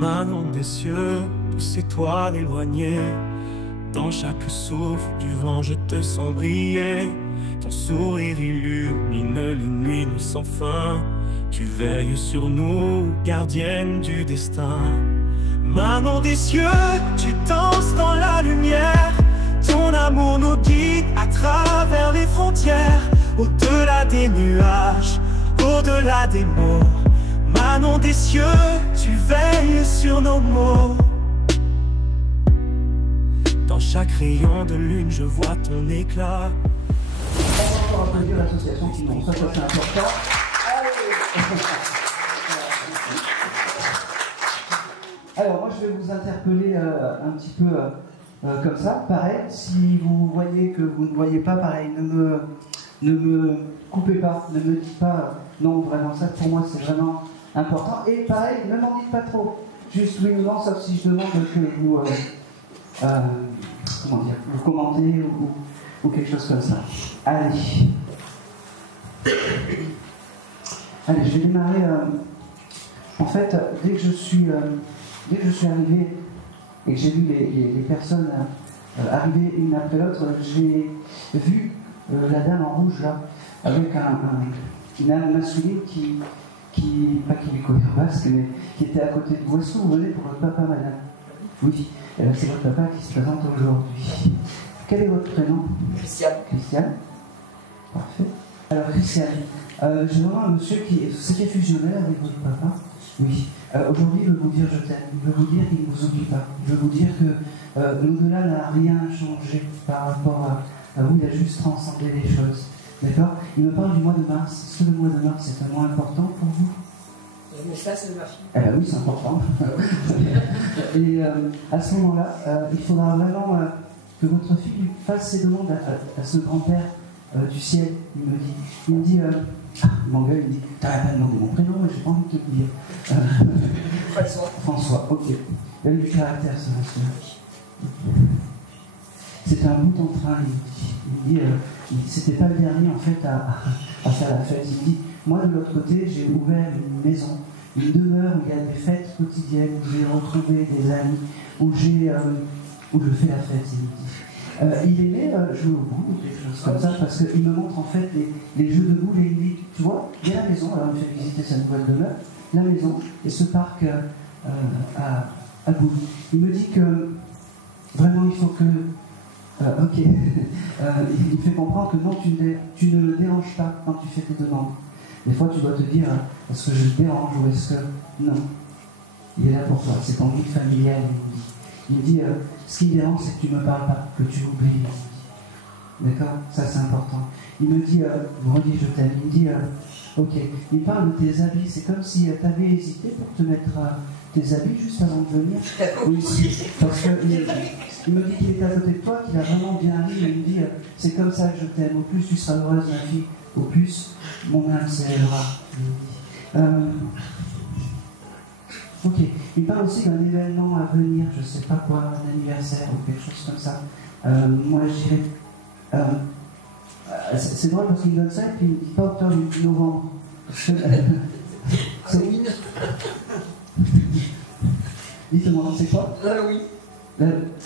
Émanant des cieux, douce étoile éloignée, dans chaque souffle du vent je te sens briller. Ton sourire illumine les nuits sans fin. Tu veilles sur nous, gardienne du destin. Manon des cieux, tu danses dans la lumière. Ton amour nous guide à travers les frontières. Au-delà des nuages, au-delà des mots. Manon des cieux, tu veilles sur nos mots. Dans chaque rayon de lune, je vois ton éclat. On va applaudir l'association qui montre ça, c'est important. Alors, moi, je vais vous interpeller un petit peu comme ça. Pareil, si vous voyez que vous ne voyez pas, pareil, ne me coupez pas, ne me dites pas non, vraiment, ça pour moi, c'est vraiment important. Et pareil, ne m'en dites pas trop. Juste oui ou non, sauf si je demande que vous, comment dire, vous commentez ou quelque chose comme ça. Allez. Allez, je vais démarrer. En fait, dès que je suis arrivé et que j'ai vu les personnes arriver une après l'autre, j'ai vu la dame en rouge là, avec une âme masculine pas qui lui collait au basque, mais qui était à côté de vous. Est-ce que vous venez pour votre papa, madame? Oui. Et là, c'est votre papa qui se présente aujourd'hui. Quel est votre prénom? Christiane. Christiane. Parfait. Alors, Christiane, j'ai vraiment un monsieur qui est fusionnaire avec votre papa. Oui. Aujourd'hui, il veut vous dire je t'aime. Il veut vous dire qu'il ne vous oublie pas. Il veut vous dire que l'au-delà n'a rien changé par rapport à vous. Il a juste transcendé les choses. D'accord? Il me parle du mois de mars. Est-ce que le mois de mars est un mois important pour vous? Mais ça, c'est ma fille. Eh bien oui, c'est important. Et à ce moment-là, il faudra vraiment que votre fille fasse ses demandes à ce grand-père du ciel. Il me dit, il m'engueule, il me dit, t'as pas demandé mon prénom, mais j'ai pas envie de te le dire. François. François, ok. Il a eu du caractère, ce monsieur. C'est un bout en train, il me dit, c'était pas le dernier en fait à faire la fête. Il me dit, moi de l'autre côté, j'ai ouvert une maison, une demeure où il y a des fêtes quotidiennes, où j'ai retrouvé des amis, où je fais la fête, il me dit. Il aimait jouer au boule ou quelque chose comme ça, parce qu'il me montre en fait les jeux de boules et il me dit, tu vois, il y a la maison, alors il me fait visiter sa nouvelle demeure, la maison et ce parc à boules. Il me dit que vraiment il faut que... ok, il me fait comprendre que non, tu ne le déranges pas quand tu fais tes demandes. Des fois, tu dois te dire, est-ce que je le dérange ou est-ce que... Non, il est là pour toi, c'est ton guide familial, il me dit, ce qui me dérange, c'est que tu ne me parles pas, que tu oublies. D'accord? Ça, c'est important. Il me dit, redis, je t'aime. Il me dit, ok, il parle de tes habits, c'est comme si tu avais hésité pour te mettre tes habits juste avant de venir. Oui, parce qu'il me dit qu'il est à côté de toi, qu'il a vraiment bien ri, et il me dit, c'est comme ça que je t'aime. Au plus tu seras heureuse, ma fille, au plus mon âme s'élèvera. Ok, il parle aussi d'un événement à venir, je ne sais pas quoi, un anniversaire ou quelque chose comme ça. Moi, je dirais... c'est drôle parce qu'il donne ça et puis il ne dit pas octobre, il dit novembre. Halloween. Dites-moi, c'est quoi? Halloween.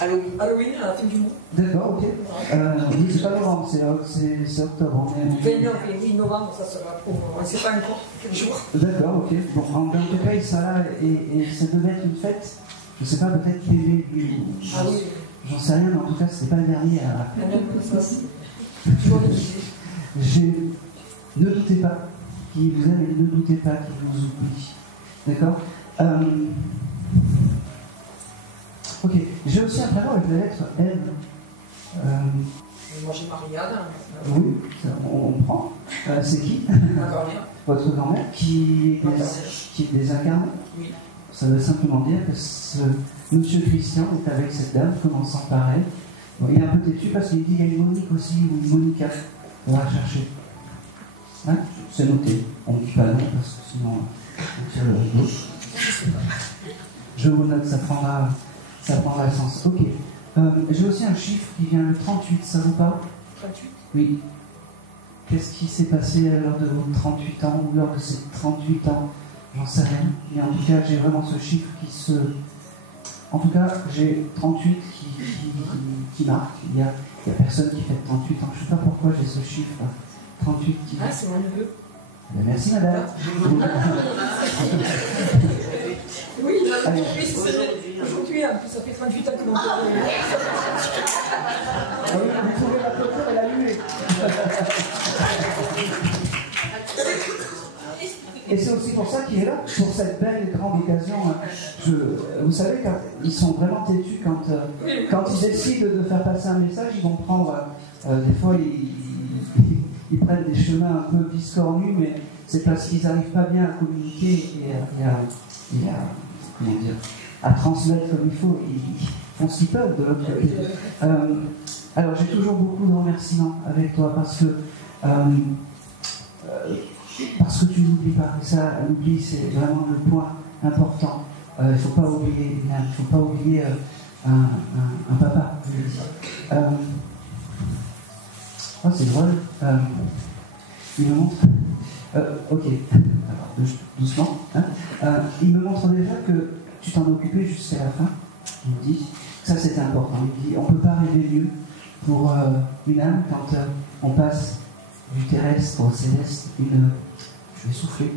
Halloween à la fin du mois. D'accord, ok. Oui, c'est pas novembre, c'est octobre. 29 et oui, novembre, ça sera pour... On ne sait pas encore quel jour. D'accord, ok. Bon, en tout cas, il sera là et ça devait être une fête. Je ne sais pas, peut-être TV. Ah oui. J'en sais rien, mais en tout cas, c'était pas le dernier à... Ne doutez pas qu'il vous aime et ne doutez pas qu'il vous oublie. D'accord? Ok, j'ai aussi un prénom avec la lettre M. Moi j'ai Marianne. Oui, on prend. C'est qui? Ma grand-mère. Votre grand-mère qui est désincarnée. Oui. Ça veut simplement dire que ce monsieur Christian est avec cette dame, commençant par elle. Bon, il est un peu têtu parce qu'il dit qu'il y a une Monique aussi, ou une Monica. On va chercher. Hein? C'est noté. On ne dit pas non parce que sinon on tire le rideau. Je vous note, ça prendra sens. Ok. J'ai aussi un chiffre qui vient le 38, ça vous parle? 38? Oui. Qu'est-ce qui s'est passé lors de vos 38 ans ou lors de ces 38 ans j'en sais rien. Mais en tout cas, j'ai vraiment ce chiffre qui se... En tout cas, j'ai 38 qui marque. Il y a personne qui fait 38 ans. Je ne sais pas pourquoi j'ai ce chiffre 38 qui... Ah, c'est mon neveu. Merci, madame. Oui, aujourd'hui, en plus, ça fait 38 ans que mon père est... Ah oui, vous pouvez l'applaudir, elle a hué. Et c'est aussi pour ça qu'il est là, pour cette belle et grande occasion. Vous savez, ils sont vraiment têtus quand ils décident de faire passer un message, ils vont prendre, des fois, ils prennent des chemins un peu biscornus, mais c'est parce qu'ils n'arrivent pas bien à communiquer et comment dire, à transmettre comme il faut. Ils font ce qu'ils peuvent de l'autre côté. Alors, j'ai toujours beaucoup de remerciements avec toi parce que tu n'oublies pas. Et ça, l'oubli, c'est vraiment le point important. Il ne faut pas oublier, il ne faut pas oublier un papa. Oh, c'est drôle. Il me montre. Ok, alors, doucement. Hein. Il me montre déjà que tu t'en occupais jusqu'à la fin. Il me dit, ça c'était important. Il me dit, on ne peut pas rêver mieux pour une âme quand on passe du terrestre au céleste. Je vais souffler.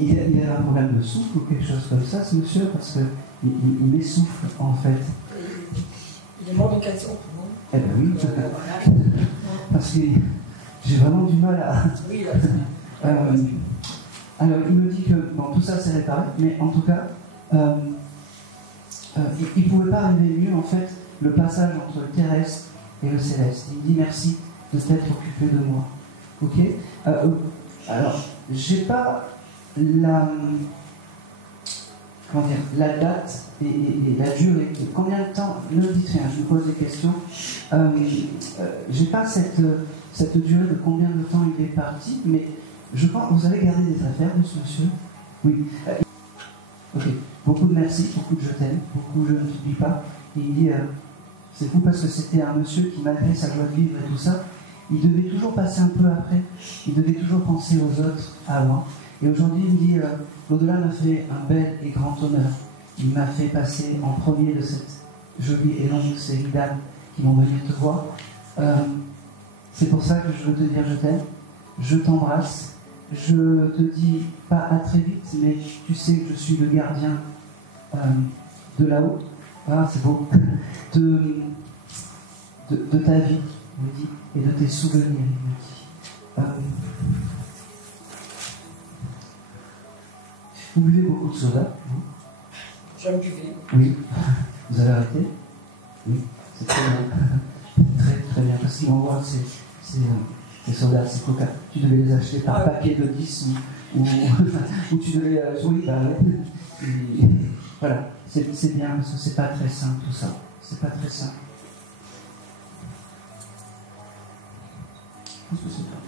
il a un problème de souffle ou quelque chose comme ça, ce monsieur, parce qu'il m'essouffle en fait. Il est mort de cancer. Eh ben oui, parce que j'ai vraiment du mal à... Oui, alors, il me dit que bon, tout ça c'est réparé, mais en tout cas, il ne pouvait pas arriver mieux, en fait, le passage entre le terrestre et le céleste. Il me dit merci de t'être occupé de moi. Ok. Alors, j'ai pas la date et la durée. Combien de temps? Ne me dites rien, je me pose des questions. J'ai pas cette durée de combien de temps il est parti, mais je pense que vous avez gardé des affaires de ce monsieur. Oui. Ok. Beaucoup de merci, beaucoup de je t'aime, beaucoup je ne t'oublie pas. Et il dit, c'est fou parce que c'était un monsieur qui, malgré sa joie de vivre et tout ça, il devait toujours passer un peu après, il devait toujours penser aux autres avant. Et aujourd'hui, il me dit, l'au-delà m'a fait un bel et grand honneur. Il m'a fait passer en premier de cette jolie et longue série d'âmes qui vont venir te voir. C'est pour ça que je veux te dire je t'aime, je t'embrasse, je te dis pas à très vite, mais tu sais que je suis le gardien de là-haut. Ah, c'est beau. De ta vie, il me dit, et de tes souvenirs, il me dit. Vous buvez beaucoup de soda, vous? J'aime buver. Oui. Vous avez arrêté? Oui. C'est très bien. Très, très bien. Parce qu'ils m'envoient ces sodas, ces coca. Tu devais les acheter par paquet de 10 ou tu devais... oui, bah ouais. Et, voilà. C'est bien parce que c'est pas très simple tout ça. C'est pas très simple. Je pense que c'est pas.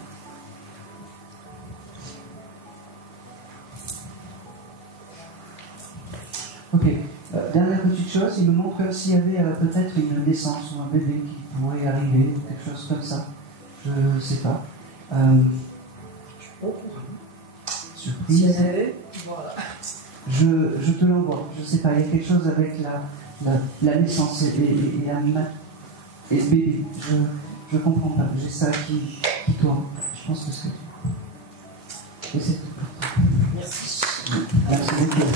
Ok. Dernière petite chose, il me montre comme s'il y avait peut-être une naissance ou un bébé qui pourrait arriver, ou quelque chose comme ça. Je ne sais pas. Surprise. Voilà. Je te l'envoie. Je ne sais pas, il y a quelque chose avec la naissance et le bébé. Je ne comprends pas. J'ai ça qui tourne. Je pense que c'est tout. Et c'est tout. Merci. Merci beaucoup.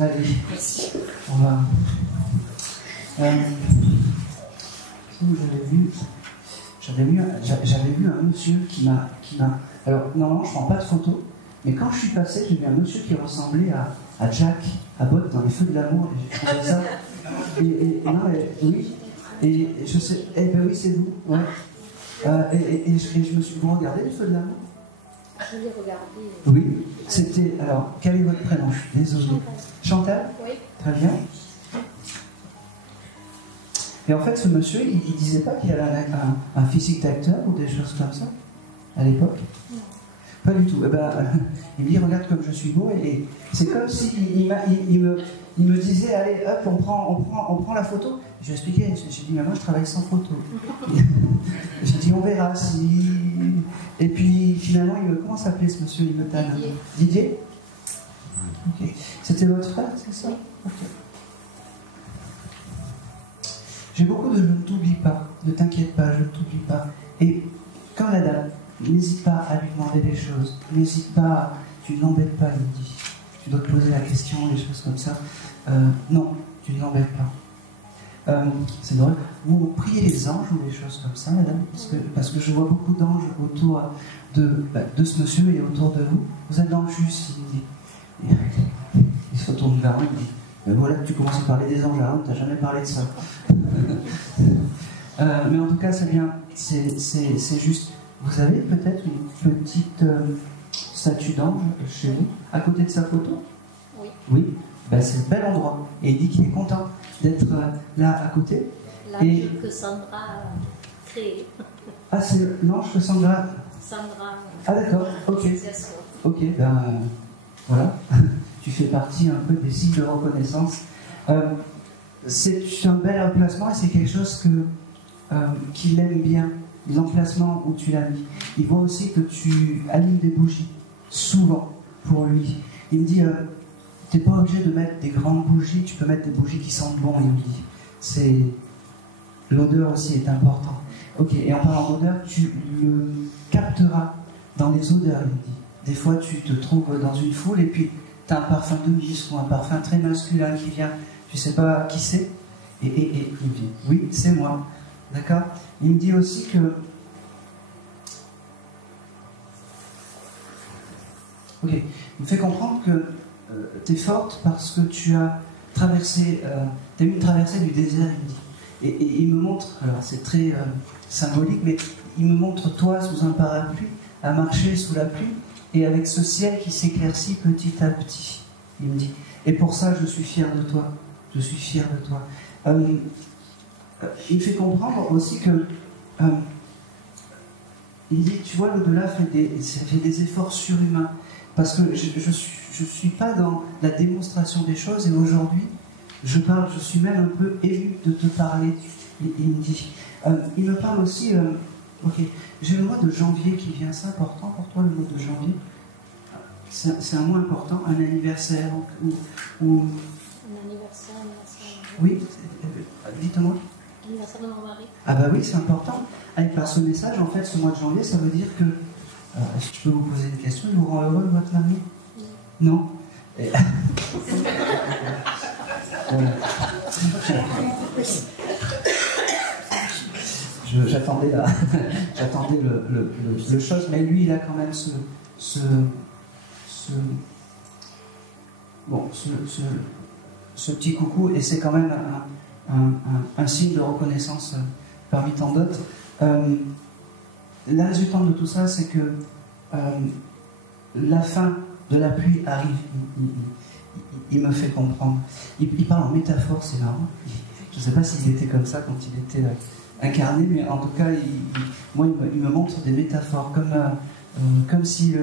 Allez, Merci. on va. J'avais vu un monsieur qui m'a. Alors, normalement, je ne prends pas de photos, mais quand je suis passé, j'ai vu un monsieur qui ressemblait à Jack Abbott dans Les Feux de l'amour, et j'ai trouvé ça. Non, mais oui, et je sais. Eh ben oui, c'est vous, ouais. Et je me suis dit, vous regardez Les Feux de l'amour? Je l'ai regardé. Oui, c'était. Alors, quel est votre prénom? Je suis désolé. Chantal? Oui. Très bien. Et en fait, ce monsieur, il disait pas qu'il avait un physique d'acteur ou des choses comme ça à l'époque? Non. Pas du tout. Eh ben, il me dit, regarde comme je suis beau, et c'est comme si il me disait, allez, hop, on prend la photo. Je lui ai expliqué, j'ai dit, mais moi je travaille sans photo. J'ai dit, on verra si Et puis finalement, comment s'appelait ce monsieur Imotan? Didier. Ok. C'était votre frère, c'est ça? Ok. J'ai beaucoup de je ne t'oublie pas, ne t'inquiète pas, je ne t'oublie pas. Et quand la dame, n'hésite pas à lui demander des choses, n'hésite pas, tu n'embêtes pas, il me dit. Tu dois te poser la question, des choses comme ça. Non, tu n'embêtes pas. C'est drôle. Vous priez les anges ou des choses comme ça, madame? Parce que je vois beaucoup d'anges autour de ce monsieur et autour de vous. Vous êtes dans le juste, il me dit. Il se retourne vers moi, il me dit. Mais voilà, tu commences à parler des anges, tu n'as jamais parlé de ça. Mais en tout cas, c'est bien, c'est juste. Vous avez peut-être une petite statue d'ange chez vous, à côté de sa photo? Oui. Oui, ben, c'est un bel endroit. Et il dit qu'il est content d'être là à côté. L'ange que Sandra a créé. Ah, c'est l'ange que Sandra. Ah, d'accord, ok. Ok, ben voilà. Tu fais partie un peu des signes de reconnaissance. C'est un bel emplacement et c'est quelque chose qu'il aime bien, l'emplacement où tu l'as mis. Il voit aussi que tu allumes des bougies, souvent, pour lui. Il me dit, tu n'es pas obligé de mettre des grandes bougies, tu peux mettre des bougies qui sentent bon, il me dit. L'odeur aussi est importante. Ok, et en parlant d'odeur, tu le capteras dans les odeurs, il me dit. Des fois, tu te trouves dans une foule et puis tu as un parfum de muscle ou un parfum très masculin qui vient, tu ne sais pas qui c'est, et il me dit, oui, c'est moi. D'accord? Il me dit aussi que ok, il me fait comprendre que tu es forte parce que tu as traversé, tu as eu une traversée du désert, il me dit. Et il me montre, alors c'est très symbolique, mais il me montre toi sous un parapluie, à marcher sous la pluie, et avec ce ciel qui s'éclaircit petit à petit, il me dit. Et pour ça, je suis fier de toi. Je suis fier de toi. Il me fait comprendre aussi que il dit, tu vois, l'au-delà fait des efforts surhumains. Parce que je suis pas dans la démonstration des choses, et aujourd'hui, je suis même un peu ému de te parler. Il me dit. Il me parle aussi, ok, j'ai le mois de janvier qui vient, c'est important pour toi le mois de janvier? C'est un mois important, un anniversaire ou... Un anniversaire. Oui, dites-moi. Anniversaire de mon mari. Ah bah oui, c'est important. Avec par ce message, en fait, ce mois de janvier, ça veut dire que... Est-ce que je peux vous poser une question? Il vous rend heureux, votre mari? Non. J'attendais le chose, mais lui, il a quand même ce petit coucou, et c'est quand même un signe de reconnaissance parmi tant d'autres. La résultante de tout ça, c'est que la fin de la pluie arrive. Il me fait comprendre. Il parle en métaphore, c'est marrant. Je ne sais pas s'il était comme ça quand il était incarné, mais en tout cas, il me montre des métaphores, comme si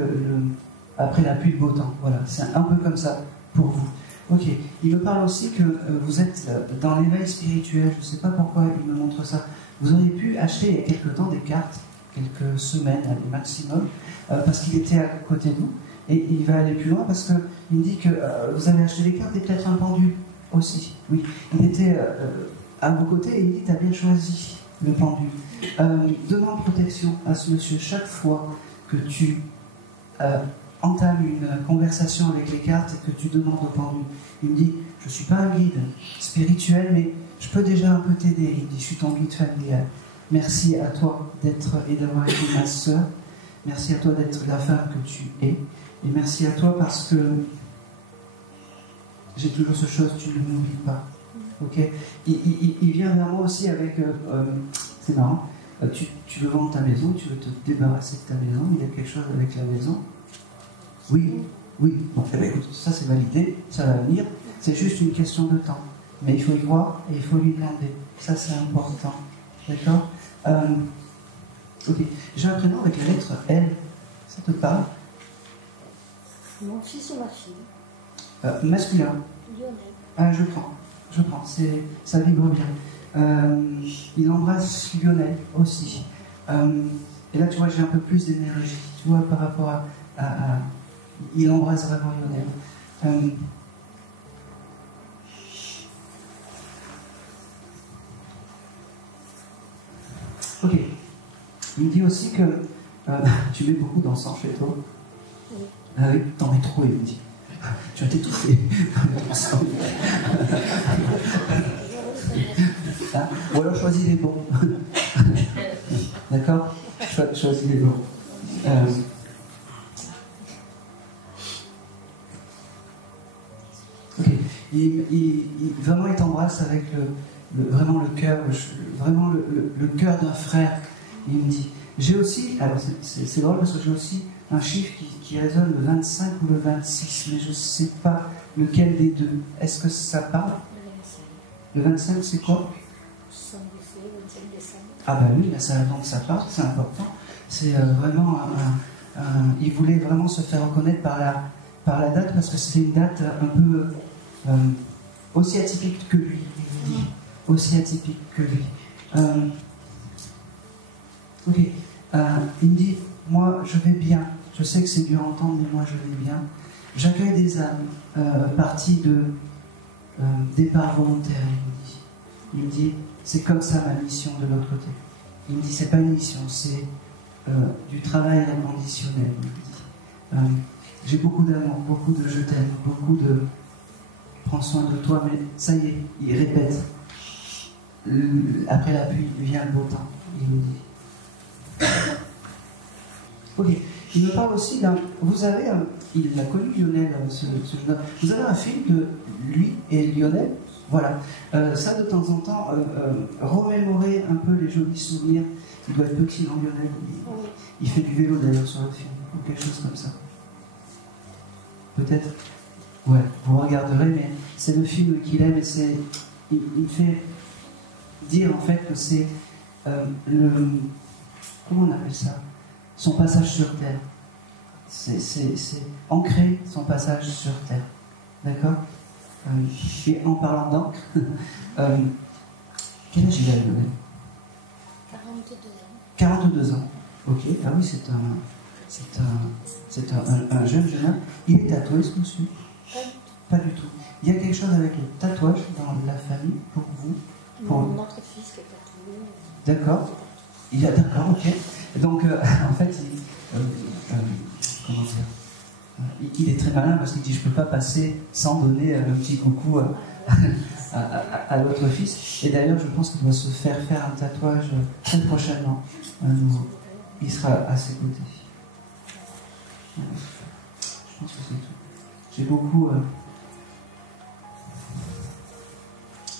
après la pluie, le beau temps. Voilà, c'est un peu comme ça pour vous. Ok, il me parle aussi que vous êtes dans l'éveil spirituel. Je ne sais pas pourquoi il me montre ça. Vous auriez pu acheter il y a quelque temps des cartes, quelques semaines, allez, maximum, parce qu'il était à côté de vous. Et il va aller plus loin parce qu'il me dit que vous avez acheté des cartes et peut-être un pendule aussi. Oui, il était à vos côtés et il dit, tu as bien choisi le pendule. Demande protection à ce monsieur chaque fois que tu entames une conversation avec les cartes et que tu demandes au pendule. Il me dit, je ne suis pas un guide spirituel, mais je peux déjà un peu t'aider. Il me dit, je suis ton guide familial. Merci à toi d'être et d'avoir été ma sœur. Merci à toi d'être la femme que tu es. Et merci à toi parce que j'ai toujours ce chose, tu ne m'oublies pas. Ok, il vient vers moi aussi avec... c'est marrant. Tu veux vendre ta maison, tu veux te débarrasser de ta maison, il y a quelque chose avec la maison. Oui. Bon, eh bien, écoute, ça c'est validé, ça va venir. C'est juste une question de temps. Mais il faut y croire et il faut lui demander. Ça c'est important. D'accord? Ok. J'ai un prénom avec la lettre L. Ça te parle? Mon fils ou ma fille? Masculin. Lionel. Ah, je prends. Ça vibre bien. Il embrasse Lionel aussi. Et là, tu vois, j'ai un peu plus d'énergie, tu vois, par rapport il embrasse vraiment Lionel. Ok. Il me dit aussi que tu mets beaucoup d'encens chez toi. Oui. Ah oui, t'en mets trop, il me dit. Tu vas t'étouffer. Ah, ou alors choisis les bons. D'accord? Choisis les bons. Ok. Vraiment, il t'embrasse avec vraiment le cœur, vraiment le cœur d'un frère. Il me dit, j'ai aussi, alors c'est drôle parce que j'ai aussi un chiffre qui résonne le 25 ou le 26, mais je ne sais pas lequel des deux. Est-ce que ça parle? Le 25, c'est quoi? 25 décembre. Ah ben oui, ça attend que ça parte, c'est important. C'est vraiment il voulait vraiment se faire reconnaître par la date parce que c'était une date un peu aussi atypique que lui. Il dit, aussi atypique que lui. Ok. Il me dit, moi je vais bien. Je sais que c'est dur à entendre, mais moi je vais bien. J'accueille des âmes parties de départ volontaire, il me dit, c'est comme ça ma mission de l'autre côté. Il me dit, c'est pas une mission, c'est du travail inconditionnel. Il me dit, j'ai beaucoup d'amour, beaucoup de je t'aime, beaucoup de prends soin de toi, mais ça y est, il répète. Après la pluie vient le beau temps, il me dit. Ok, il me parle aussi d'un. Vous avez, il a connu Lionel, ce jeune homme. Vous avez un film de lui et Lionel. Voilà. Ça, de temps en temps, remémorer un peu les jolis souvenirs. Il doit être petit, non, Lionel? Il fait du vélo d'ailleurs sur le film, ou quelque chose comme ça. Peut-être. Ouais, vous regarderez, mais c'est le film qu'il aime et c'est. Il fait dire en fait que c'est comment on appelle ça? Son passage sur Terre. C'est ancrer son passage sur Terre. D'accord? Et en parlant d'encre, quel âge il a, Lionel? 42 ans. Ok, ah oui, c'est un jeune homme. Il est tatoué, ce monsieur? Pas du tout. Il y a quelque chose avec le tatouage dans la famille pour vous? Notre fils qui est tatoué. D'accord. D'accord, ok. Donc, en fait, comment dire, il est très malin parce qu'il dit, je ne peux pas passer sans donner un petit coucou à l'autre fils. Et d'ailleurs, je pense qu'il doit se faire un tatouage très prochainement, à nouveau. Il sera à ses côtés. Je pense que c'est tout. J'ai beaucoup...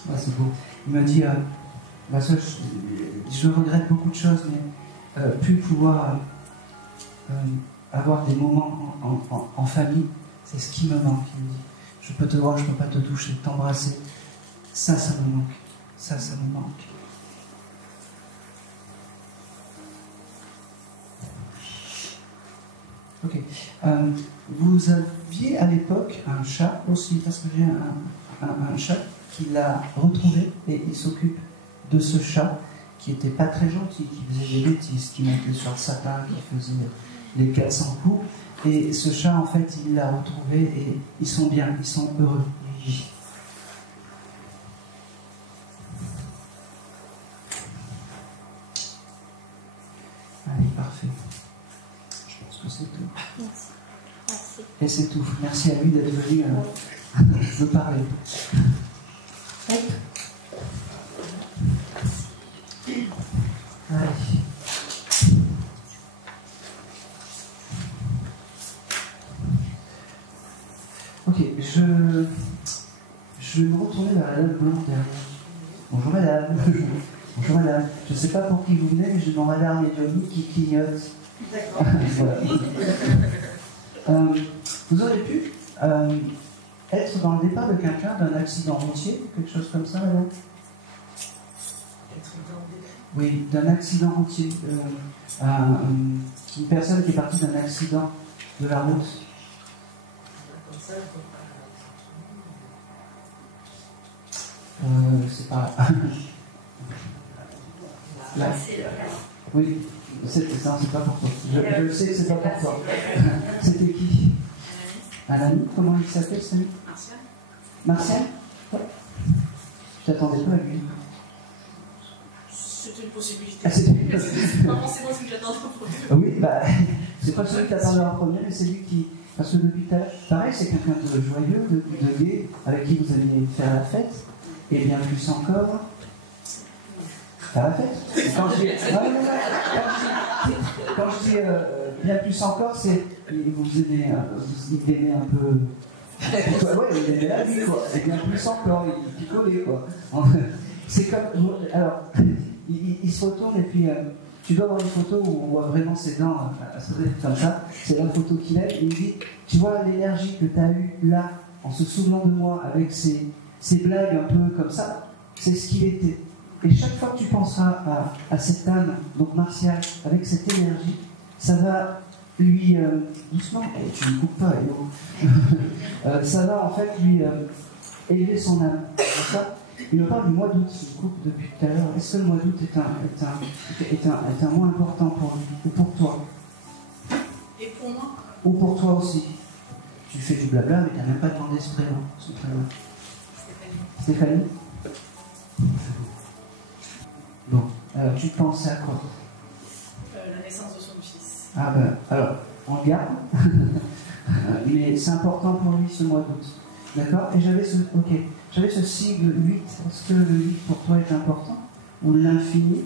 Ouais, c'est beau. Il m'a dit, je regrette beaucoup de choses, mais plus pouvoir avoir des moments en famille, c'est ce qui me manque. Il me dit, je peux te voir, je ne peux pas te toucher, t'embrasser. Ça me manque. Ça me manque. Ok. Vous aviez à l'époque un chat aussi, parce que j'ai un chat qu'il a retrouvé et il s'occupe de ce chat qui n'était pas très gentil, qui faisait des bêtises, qui montait sur le sapin, qui faisait les 400 coups. Et ce chat, en fait, il l'a retrouvé et ils sont bien, ils sont heureux. Allez, parfait. Je pense que c'est tout. Merci. Merci. Et c'est tout. Merci à lui d'être venu me parler. Hop. Allez. Ok, je vais me retourner vers la dame blonde derrière. Bonjour madame. Bonjour madame. Je ne sais pas pour qui vous venez, mais j'ai mon radar médiumnique qui clignote. D'accord. Voilà. Vous auriez pu être dans le départ de quelqu'un d'un accident routier, quelque chose comme ça, madame? Oui, d'un accident routier. Une personne qui est partie d'un accident de la route. C'est pas là. Oui, c'est pas pour toi. Je sais que c'est pas pour toi. C'était qui? Un ami. Comment il s'appelle, cet ami? Martial. Martial? Ouais. Je t'attendais pas à lui. C'est une possibilité. Ah, c'est une possibilité. C'est pas forcément celui que j'attendais en premier. Oui, bah, c'est pas celui que t'attendais en premier, mais c'est lui qui. Parce que depuis tout à l'heure, pareil, c'est quelqu'un de joyeux, de gai, avec qui vous alliez faire la fête, et bien plus encore. Faire la fête. Quand je dis bien plus encore, c'est. Vous aimez un peu. Ouais, il aimait la vie, quoi. Et bien plus encore, il picolait, quoi. C'est comme. Alors, il se retourne et puis. Tu dois avoir une photo où on voit vraiment ses dents se faire comme ça. C'est la photo qu'il a. Il me dit, tu vois l'énergie que tu as eue là, en se souvenant de moi, avec ces blagues un peu comme ça, c'est ce qu'il était. Et chaque fois que tu penseras à cette âme, donc Martial, avec cette énergie, ça va lui, doucement, tu ne coupes pas, ça va en fait lui élever son âme. Ça, il me parle du mois d'août, je coupe depuis tout à l'heure. Est-ce que le mois d'août est un mois important pour lui, ou pour toi? Et pour moi? Ou pour toi aussi? Tu fais du blabla, mais tu n'as même pas demandé ce prénom. Stéphanie? Bon, alors tu pensais à quoi? La naissance de son fils. Ah ben, alors, on le garde. Mais c'est important pour lui ce mois d'août. D'accord? Et j'avais ce sigle 8. Est-ce que le 8 pour toi est important? Ou l'infini?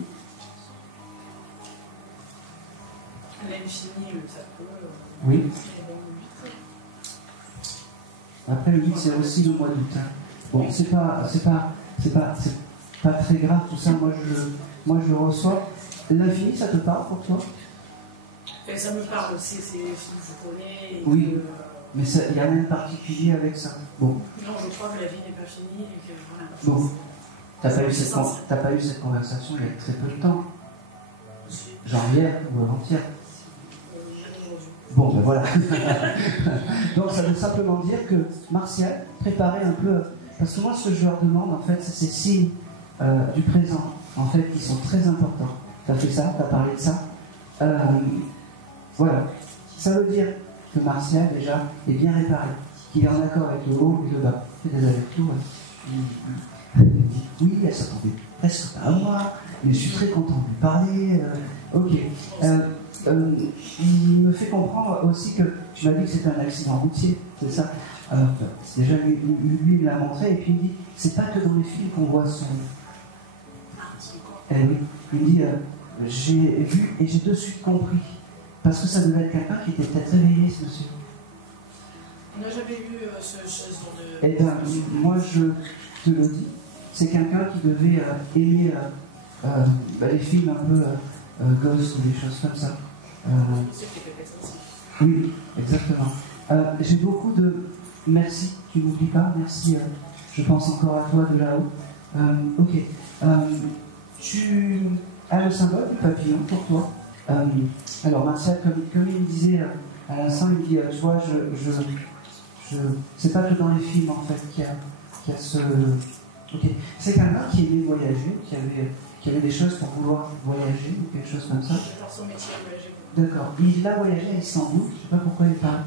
L'infini, ça peut. Oui. Après le 8, c'est aussi le mois d'août. Hein. Bon, c'est pas très grave tout ça. Moi je le reçois. L'infini, ça te parle pour toi? Ça me parle aussi, c'est les filles que je connais. Oui. Mais il n'y a rien de particulier avec ça. Bon. Non, je crois que la vie n'est pas finie et que voilà. Bon. T'as pas eu cette conversation il y a très peu de temps. Genre hier ou avant-hier. Bon, ben voilà. Donc ça veut simplement dire que Martial, préparez un peu. Parce que moi, ce que je leur demande, en fait, c'est ces signes du présent, en fait, qui sont très importants. T'as fait ça, t'as parlé de ça. Voilà. Ça veut dire que Martial, déjà, est bien réparé, qu'il est en accord avec le haut et le bas. C'est des avec tout. Oui, elle s'attendait presque pas à moi, mais je suis très content de lui parler. Ok. Il me fait comprendre aussi que tu m'as dit que c'était un accident routier, c'est ça. Déjà, lui, il me l'a montré, et puis il me dit c'est pas que dans les films qu'on voit son. Oui. Il me dit j'ai vu et j'ai de suite compris. Parce que ça devait être quelqu'un qui était peut-être réveillé, ce monsieur. On n'a jamais vu ce genre de. Eh bien, moi, je te le dis, c'est quelqu'un qui devait aimer les films un peu gosses ou des choses comme ça. Oui, exactement. J'ai beaucoup de merci, tu n'oublies pas, merci, je pense encore à toi de là-haut. Ok. Tu as le symbole du papillon pour toi. Alors Martial, comme il me disait à l'instant, il me dit, tu vois, c'est pas que dans les films en fait qu'il y a ce. Ok. C'est quelqu'un qui aimait voyager, qui avait des choses pour vouloir voyager ou quelque chose comme ça. Dans son métier, voyager. D'accord. Il a voyagé à Istanbul, je sais pas pourquoi il parle.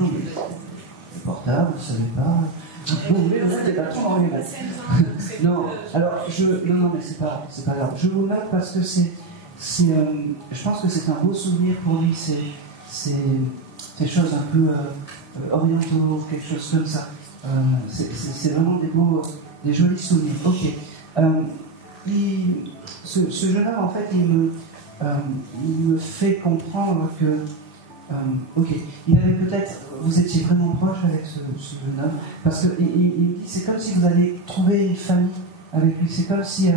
Non, mais le portable, vous savez pas. Vous voulez le mettre des bâtons dans les mains. Non, alors non, mais c'est pas grave. Je vous le mets parce que je pense que c'est un beau souvenir pour lui. C'est des choses un peu orientaux, quelque chose comme ça. C'est vraiment des jolis souvenirs. Ok. Ce jeune homme, en fait, il me fait comprendre que. Ok. Il avait peut-être. Vous étiez vraiment proche avec ce jeune homme. Parce que c'est comme si vous alliez trouver une famille avec lui. C'est comme si.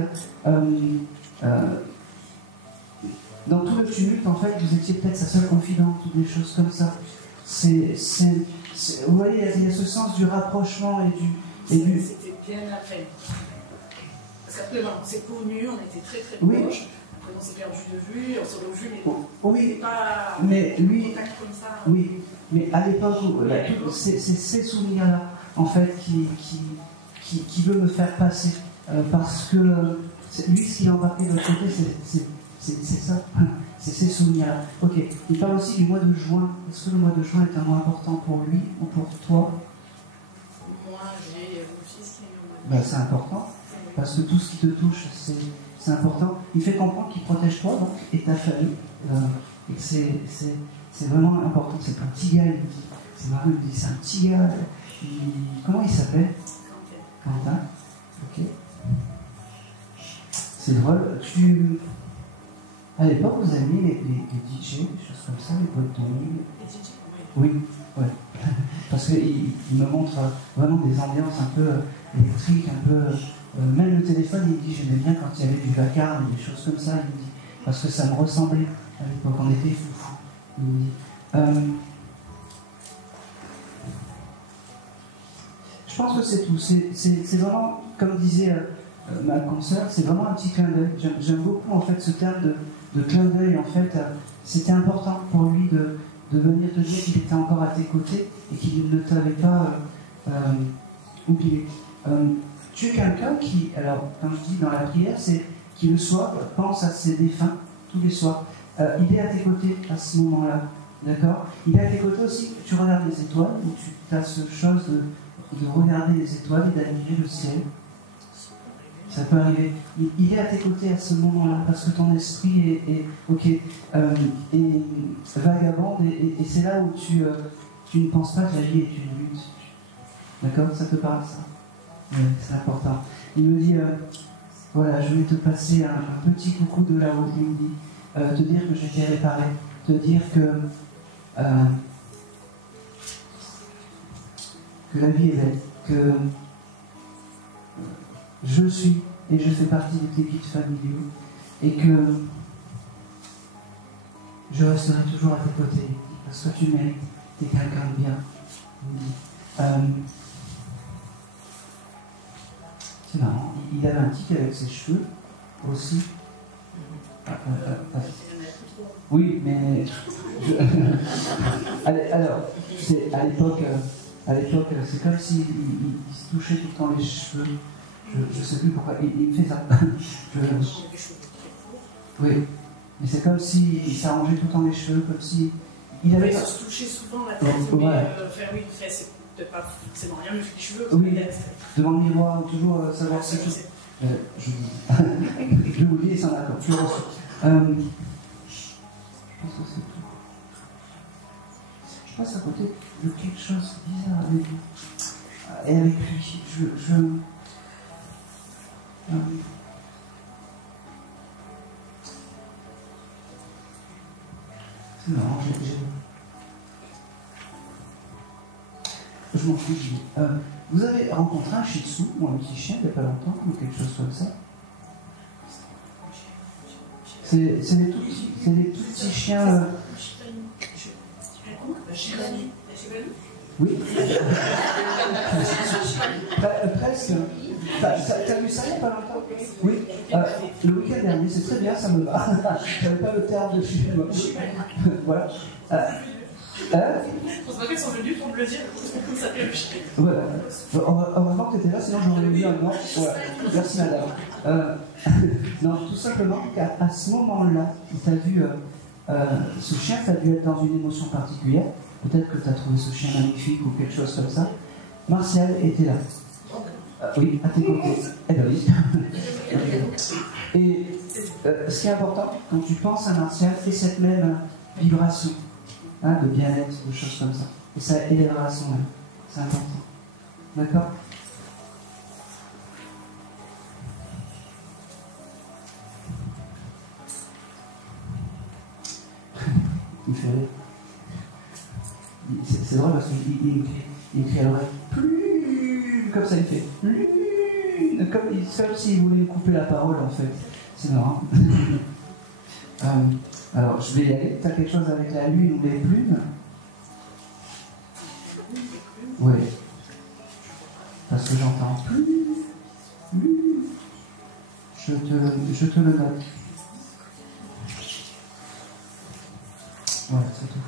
Dans tout le tumulte, en fait, vous étiez peut-être sa seule confidente ou des choses comme ça. Vous voyez, il y a ce sens du rapprochement et du. C'était bien après. Parce qu'après, on s'est connus, on était très très oui. proches. Après, on s'est perdu de vue, on s'est revu, mais oui. pas mais lui, contact comme ça. Oui, mais à l'époque, c'est ces souvenirs-là, en fait, qui veut me faire passer. Parce que lui, ce qu'il a embarqué de l'autre côté, c'est C'est ça, c'est ces souvenirs. Ok, il parle aussi du mois de juin. Est-ce que le mois de juin est un mois important pour lui ou pour toi? Moi, j'ai mon fils qui est né au mois de juin. C'est important, parce que tout ce qui te touche, c'est important. Il fait comprendre qu'il protège toi donc, et ta famille. Et que c'est vraiment important. C'est un petit gars, il me dit. C'est marrant, il me dit, c'est un petit gars. Comment il s'appelle? Quentin. Ok. C'est drôle. À l'époque, vous avez mis les DJ, des choses comme ça, les boîtes de nuit. Les DJ, oui, ouais. Parce qu'il me montre vraiment des ambiances un peu électriques, un peu. Même le téléphone, il me dit, j'aimais bien quand il y avait du vacarme et des choses comme ça. Il me dit, parce que ça me ressemblait à l'époque, on était foufou. Il me dit. Je pense que c'est tout. C'est vraiment, comme disait ma consoeur, c'est vraiment un petit clin d'œil. J'aime beaucoup en fait ce terme de clin d'œil. En fait, c'était important pour lui de venir te dire qu'il était encore à tes côtés et qu'il ne t'avait pas oublié. Tu es quelqu'un qui, alors, comme je dis dans la prière, c'est qui le soir pense à ses défunts tous les soirs. Il est à tes côtés à ce moment-là, d'accord? Il est à tes côtés aussi. Tu regardes les étoiles, ou tu as ce chose de regarder les étoiles et d'admirer le ciel. Ça peut arriver. Il est à tes côtés à ce moment-là, parce que ton esprit est vagabonde, et c'est là où tu ne penses pas que la vie est une lutte. D'accord? Ça te parle, ça? Oui, c'est important. Il me dit, voilà, je vais te passer un petit coucou de là-haut. Il me dit, te dire que je t'ai réparé, te dire que la vie est belle, que je suis et je fais partie de tes guides familiaux et que je resterai toujours à tes côtés parce que tu mérites, t'es quelqu'un de bien. C'est marrant, il avait un tic avec ses cheveux aussi. Oui, mais alors, c'est à l'époque, c'est comme s'il se touchait tout le temps les cheveux. Je ne sais plus pourquoi. Il fait ça. Oui, mais c'est comme s'il s'arrangeait tout le temps les cheveux, comme si il avait. Il se touchait souvent la tête, mais faire une fesse, c'est peut-être pas forcément rien, mais les cheveux. Oui, devant le miroir, toujours savoir ce que. Je vous dis, sans accord. Je pense que c'est tout. Je passe à côté de quelque chose de bizarre avec lui. Et avec lui, c'est marrant, je m'en fiche. Vous avez rencontré un shih tzu ou un petit chien il n'y a pas longtemps, ou quelque chose comme ça? C'est des tout petits chiens. Oui. Presque. T'as vu ça il n'y a pas longtemps? Oui. Le week-end dernier, c'est très bien, ça me va. J'avais pas le terme de chien. Voilà. Je pense pas qu'elles sont venues pour me le dire, comme ça fait le chien. Voilà. Heureusement que tu étais là, sinon j'aurais eu un mois. Ouais. Merci madame. Non, tout simplement qu'à ce moment-là, tu as vu ce chien, tu as dû être dans une émotion particulière. Peut-être que tu as trouvé ce chien magnifique ou quelque chose comme ça. Martial était là. Oui, à tes côtés. Eh bien oui. Et ce qui est important, quand tu penses à Martial, c'est cette même vibration de bien-être, de choses comme ça. Et ça élèvera son âme. C'est important. D'accord? Il fait rire. C'est drôle parce qu'il crie à l'oreille. Plus comme ça, il fait. Comme s'il voulait couper la parole en fait. C'est marrant. Alors, je vais y aller. Tu as quelque chose avec la lune ou les plumes? Oui. Parce que j'entends plus. Je te le note. Voilà, c'est tout.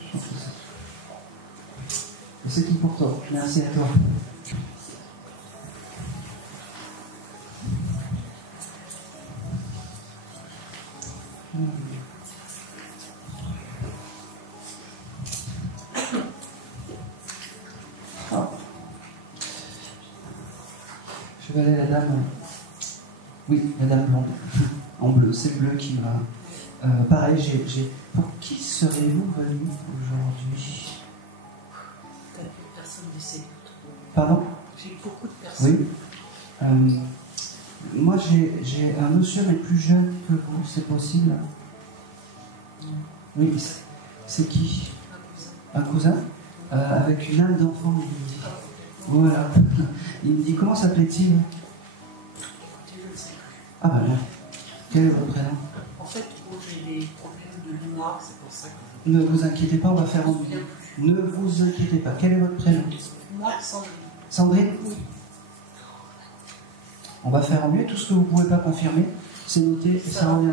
Je pense que c'est tout. Et c'est tout pour toi. Merci à toi. Oh. Je vais aller à la dame. Oui, la dame blonde. En bleu, c'est le bleu qui m'a. Pareil, j'ai. Pour qui serez-vous venu aujourd'hui? T'as vu personne décédée. Pardon? J'ai beaucoup de personnes. Oui. Moi, j'ai un monsieur, mais plus jeune que vous, c'est possible? Oui, c'est qui? Un cousin. Avec une âme d'enfant, il me dit. Voilà. Il me dit, comment s'appelait-il? Je ne sais plus. Ah bah bien. Quel est votre prénom? En fait, j'ai des problèmes de mémoire, c'est pour ça que... Ne vous inquiétez pas, on va faire en mieux. Ne vous inquiétez pas. Quel est votre prénom? Moi, Sandrine. Sandrine? Oui. On va faire en mieux. Tout ce que vous ne pouvez pas confirmer, c'est noté et ça revient.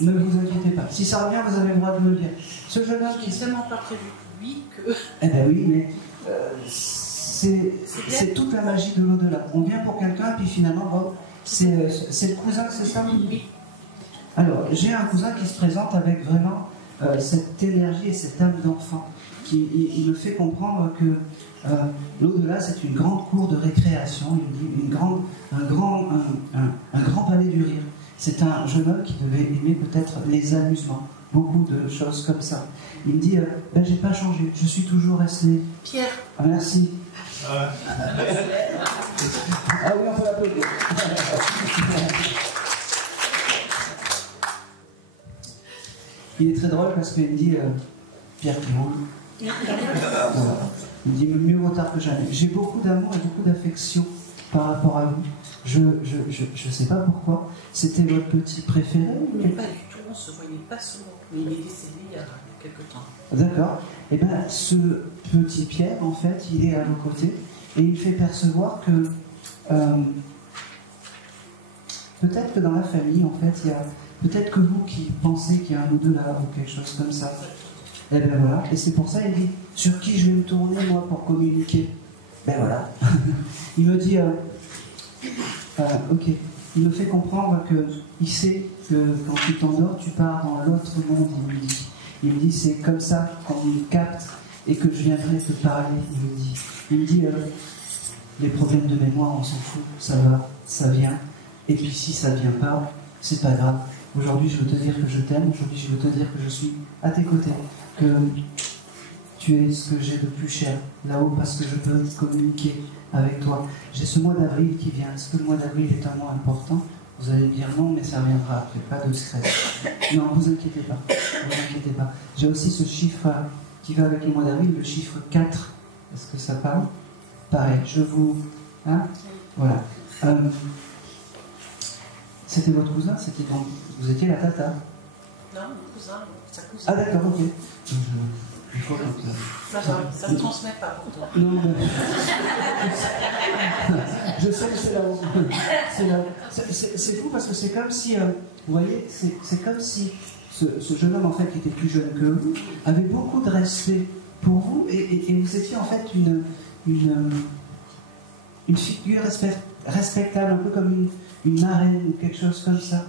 Ne vous inquiétez pas. Si ça revient, vous avez le droit de me le dire. Ce jeune homme qui... Je n'ai tellement pas prévu lui que... Eh ben oui, mais c'est toute la magie de l'au-delà. On vient pour quelqu'un, puis finalement, bon, c'est le cousin, c'est ça? Oui. Alors, j'ai un cousin qui se présente avec vraiment cette énergie et cette âme d'enfant. Il me fait comprendre que l'au-delà, c'est une grande cour de récréation, un grand palais du rire. C'est un jeune homme qui devait aimer peut-être les amusements, beaucoup de choses comme ça. Il me dit, ben, j'ai pas changé, je suis toujours resté... Pierre. Ah, merci. Ah oui, on peut l'applaudir. Il est très drôle parce qu'il me dit, Pierre Clément, voilà. Il me dit, mieux vaut tard que jamais. J'ai beaucoup d'amour et beaucoup d'affection par rapport à vous. Je sais pas pourquoi. C'était votre petit préféré? Mais pas du tout, on se voyait pas souvent. Mais il est décédé il y a quelques temps. D'accord. Et bien, ce petit Pierre, en fait, il est à nos côtés et il fait percevoir que peut-être que dans la famille, en fait, il y a peut-être que vous qui pensez qu'il y a un au-delà ou quelque chose comme ça. Et bien voilà. Et c'est pour ça qu'il dit, sur qui je vais me tourner, moi, pour communiquer? Ben voilà. Il me dit, ok. Il me fait comprendre qu'il sait que quand tu t'endors, tu pars dans l'autre monde, il me dit. Il me dit, c'est comme ça qu'on me capte et que je viendrai te parler, il me dit, les problèmes de mémoire, on s'en fout, ça va, ça vient. Et puis si ça ne vient pas, c'est pas grave. Aujourd'hui, je veux te dire que je t'aime, aujourd'hui, je veux te dire que je suis à tes côtés, que tu es ce que j'ai de plus cher là-haut parce que je peux communiquer avec toi. J'ai ce mois d'avril qui vient. Est-ce que le mois d'avril est un mois important? Vous allez me dire non, mais ça reviendra après, pas de stress. Non, vous inquiétez pas, vous inquiétez pas. J'ai aussi ce chiffre qui va avec le mois d'avril, le chiffre 4. Est-ce que ça parle? Pareil, je vous... Hein? Voilà. C'était votre cousin? C'était donc... Vous étiez la tata? Non, mon cousin, sa cousine. Ah d'accord, ok. Il faut ça ne transmet pas pour toi. Non, mais... Je sais que c'est la honte. C'est fou parce que c'est comme si, vous voyez, c'est comme si ce jeune homme en fait qui était plus jeune que vous avait beaucoup de respect pour vous et vous étiez en fait une figure respectable, un peu comme une marraine ou quelque chose comme ça.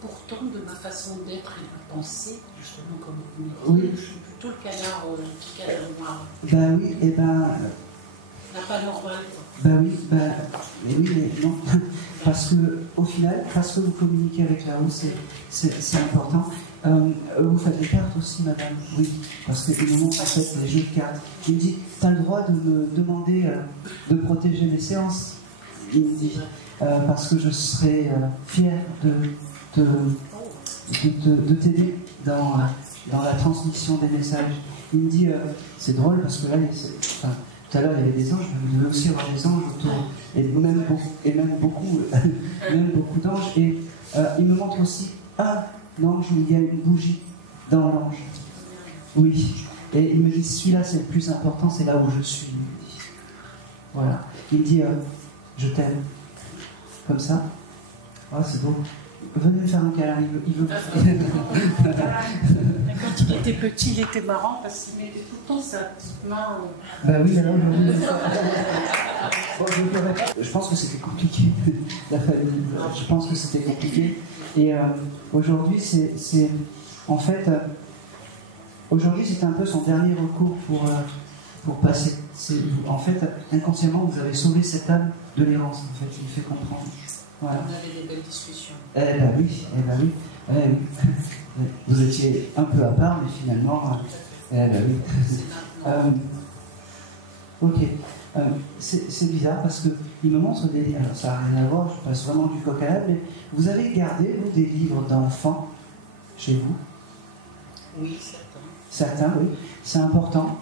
Pourtant, de ma façon d'être et de penser, justement comme vous Oui. je suis plutôt le canard qui cale le noir. Ben oui, et ben... On n'a pas normal. Ben oui, mais oui, mais non. Parce que, au final, parce que vous communiquez avec la haut, c'est important. Vous faites des cartes aussi, madame? Oui, parce que du moment où vous faites les jeux de cartes, il me dit, tu as le droit de me demander de protéger mes séances. Il me dit, parce que je serai fier de t'aider dans la transmission des messages. Il me dit, c'est drôle parce que là, tout à l'heure il y avait des anges, mais vous devez aussi avoir des anges autour, et même beaucoup d'anges. Et il me montre aussi un ange où il y a une bougie dans l'ange. Oui. Et il me dit, celui-là c'est le plus important, c'est là où je suis. Il me dit. Voilà. Il me dit, je t'aime. Comme ça. Ah, c'est beau. Venez me faire un câlin, il veut. Quand il était était petit, il était marrant parce qu'il mettait tout le temps sa petite main. Bah oui, alors aujourd'hui. Je pense que c'était compliqué, la famille. Je pense que c'était compliqué. Et aujourd'hui, en fait, aujourd'hui, c'était un peu son dernier recours pour passer. En fait, inconsciemment, vous avez sauvé cette âme de l'errance. En fait, il fait comprendre. Voilà. On avait des belles discussions. Eh ben oui. Vous étiez un peu à part, mais finalement, oui. Ok. C'est bizarre parce qu'il me montre des livres. Alors, ça n'a rien à voir, je passe vraiment du coq à l'âne, mais vous avez gardé, vous, des livres d'enfants chez vous? Oui, certains. Certains, oui. C'est important.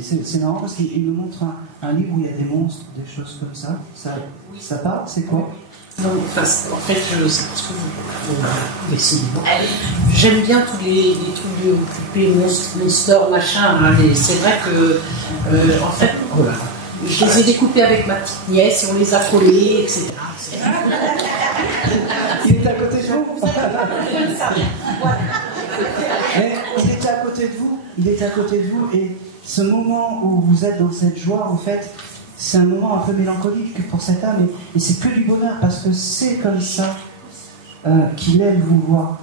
C'est marrant parce qu'il me montre un livre où il y a des monstres, des choses comme ça. Ça parle, c'est quoi? Non, enfin, en fait, c'est parce que j'aime bien tous les trucs de poupées, monster, machin. Hein, c'est vrai que, en fait, voilà. Je les ai découpés avec ma petite nièce et on les a collés, etc. Il était à côté de vous? Mais il était à côté de vous. Il était à côté de vous et ce moment où vous êtes dans cette joie, en fait, c'est un moment un peu mélancolique pour cette âme, et c'est que du bonheur, parce que c'est comme ça qu'il aime vous voir.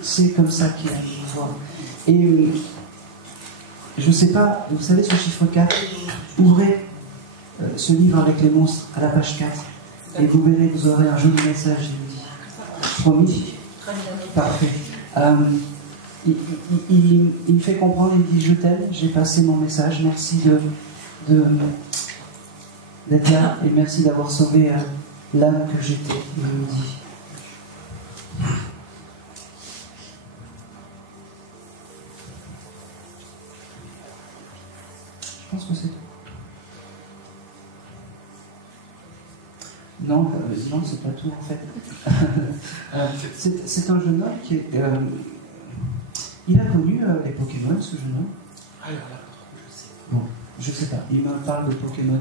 C'est comme ça qu'il aime vous voir. Et je ne sais pas, vous savez ce chiffre 4, ouvrez ce livre avec les monstres à la page 4, et vous verrez, vous aurez un joli message, je vous dis. Promis? Parfait. Il me fait comprendre, il dit: je t'aime, j'ai passé mon message, merci d'être là et merci d'avoir sauvé l'âme que j'étais, il me dit. Je pense que c'est tout. Non, c'est pas tout en fait. C'est un jeune homme qui est. Il a connu les Pokémon, ce jeune homme. Alors là, je sais. Bon, je sais pas. Il me parle de Pokémon.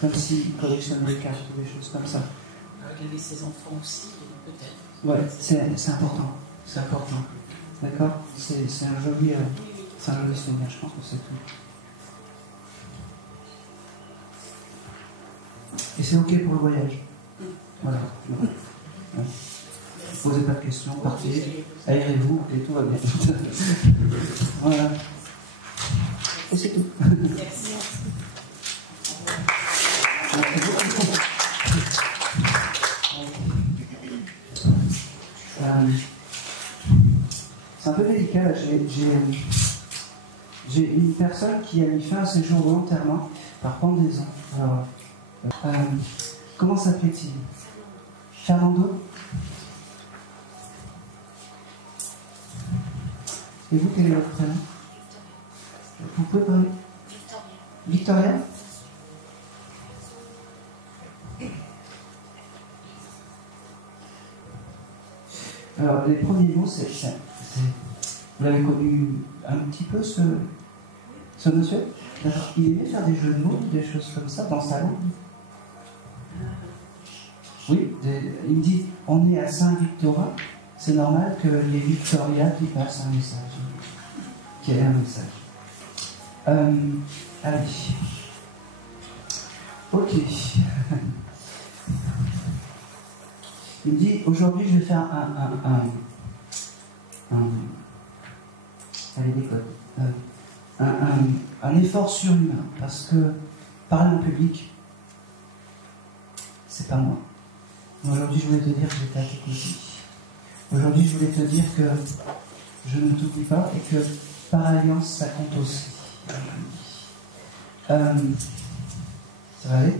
Comme s'il collectionnait des cartes ou des choses comme ça. Il avait ses enfants aussi, peut-être. Ouais, c'est important. C'est important. D'accord? C'est un joli souvenir, je pense que c'est tout. Et c'est ok pour le voyage. Voilà. Ouais. Posez pas de questions, partez, aérez-vous et tout va bien. Voilà. Et c'est tout. Merci. C'est un peu délicat, là. J'ai une personne qui a mis fin à ses jours volontairement par pendaison. Alors, comment s'appelait-il? Fernando? Et vous, quel est votre prénom? Vous pouvez parler? Victoria? Alors, les premiers mots, c'est vous l'avez connu un petit peu, ce monsieur? Il aimait faire des jeux de mots, des choses comme ça, dans sa langue? Oui, il me dit, on est à Saint-Victorin, c'est normal que les Victoria qui passent un message, qu'il y ait un message. Allez. Ok. Il me dit, aujourd'hui je vais faire allez, décode. Un effort surhumain, parce que parler en public, c'est pas moi. Aujourd'hui, je voulais te dire que j'étais à tes côtés. Aujourd'hui, je voulais te dire que je ne t'oublie pas et que par alliance, ça compte aussi. Ça va aller?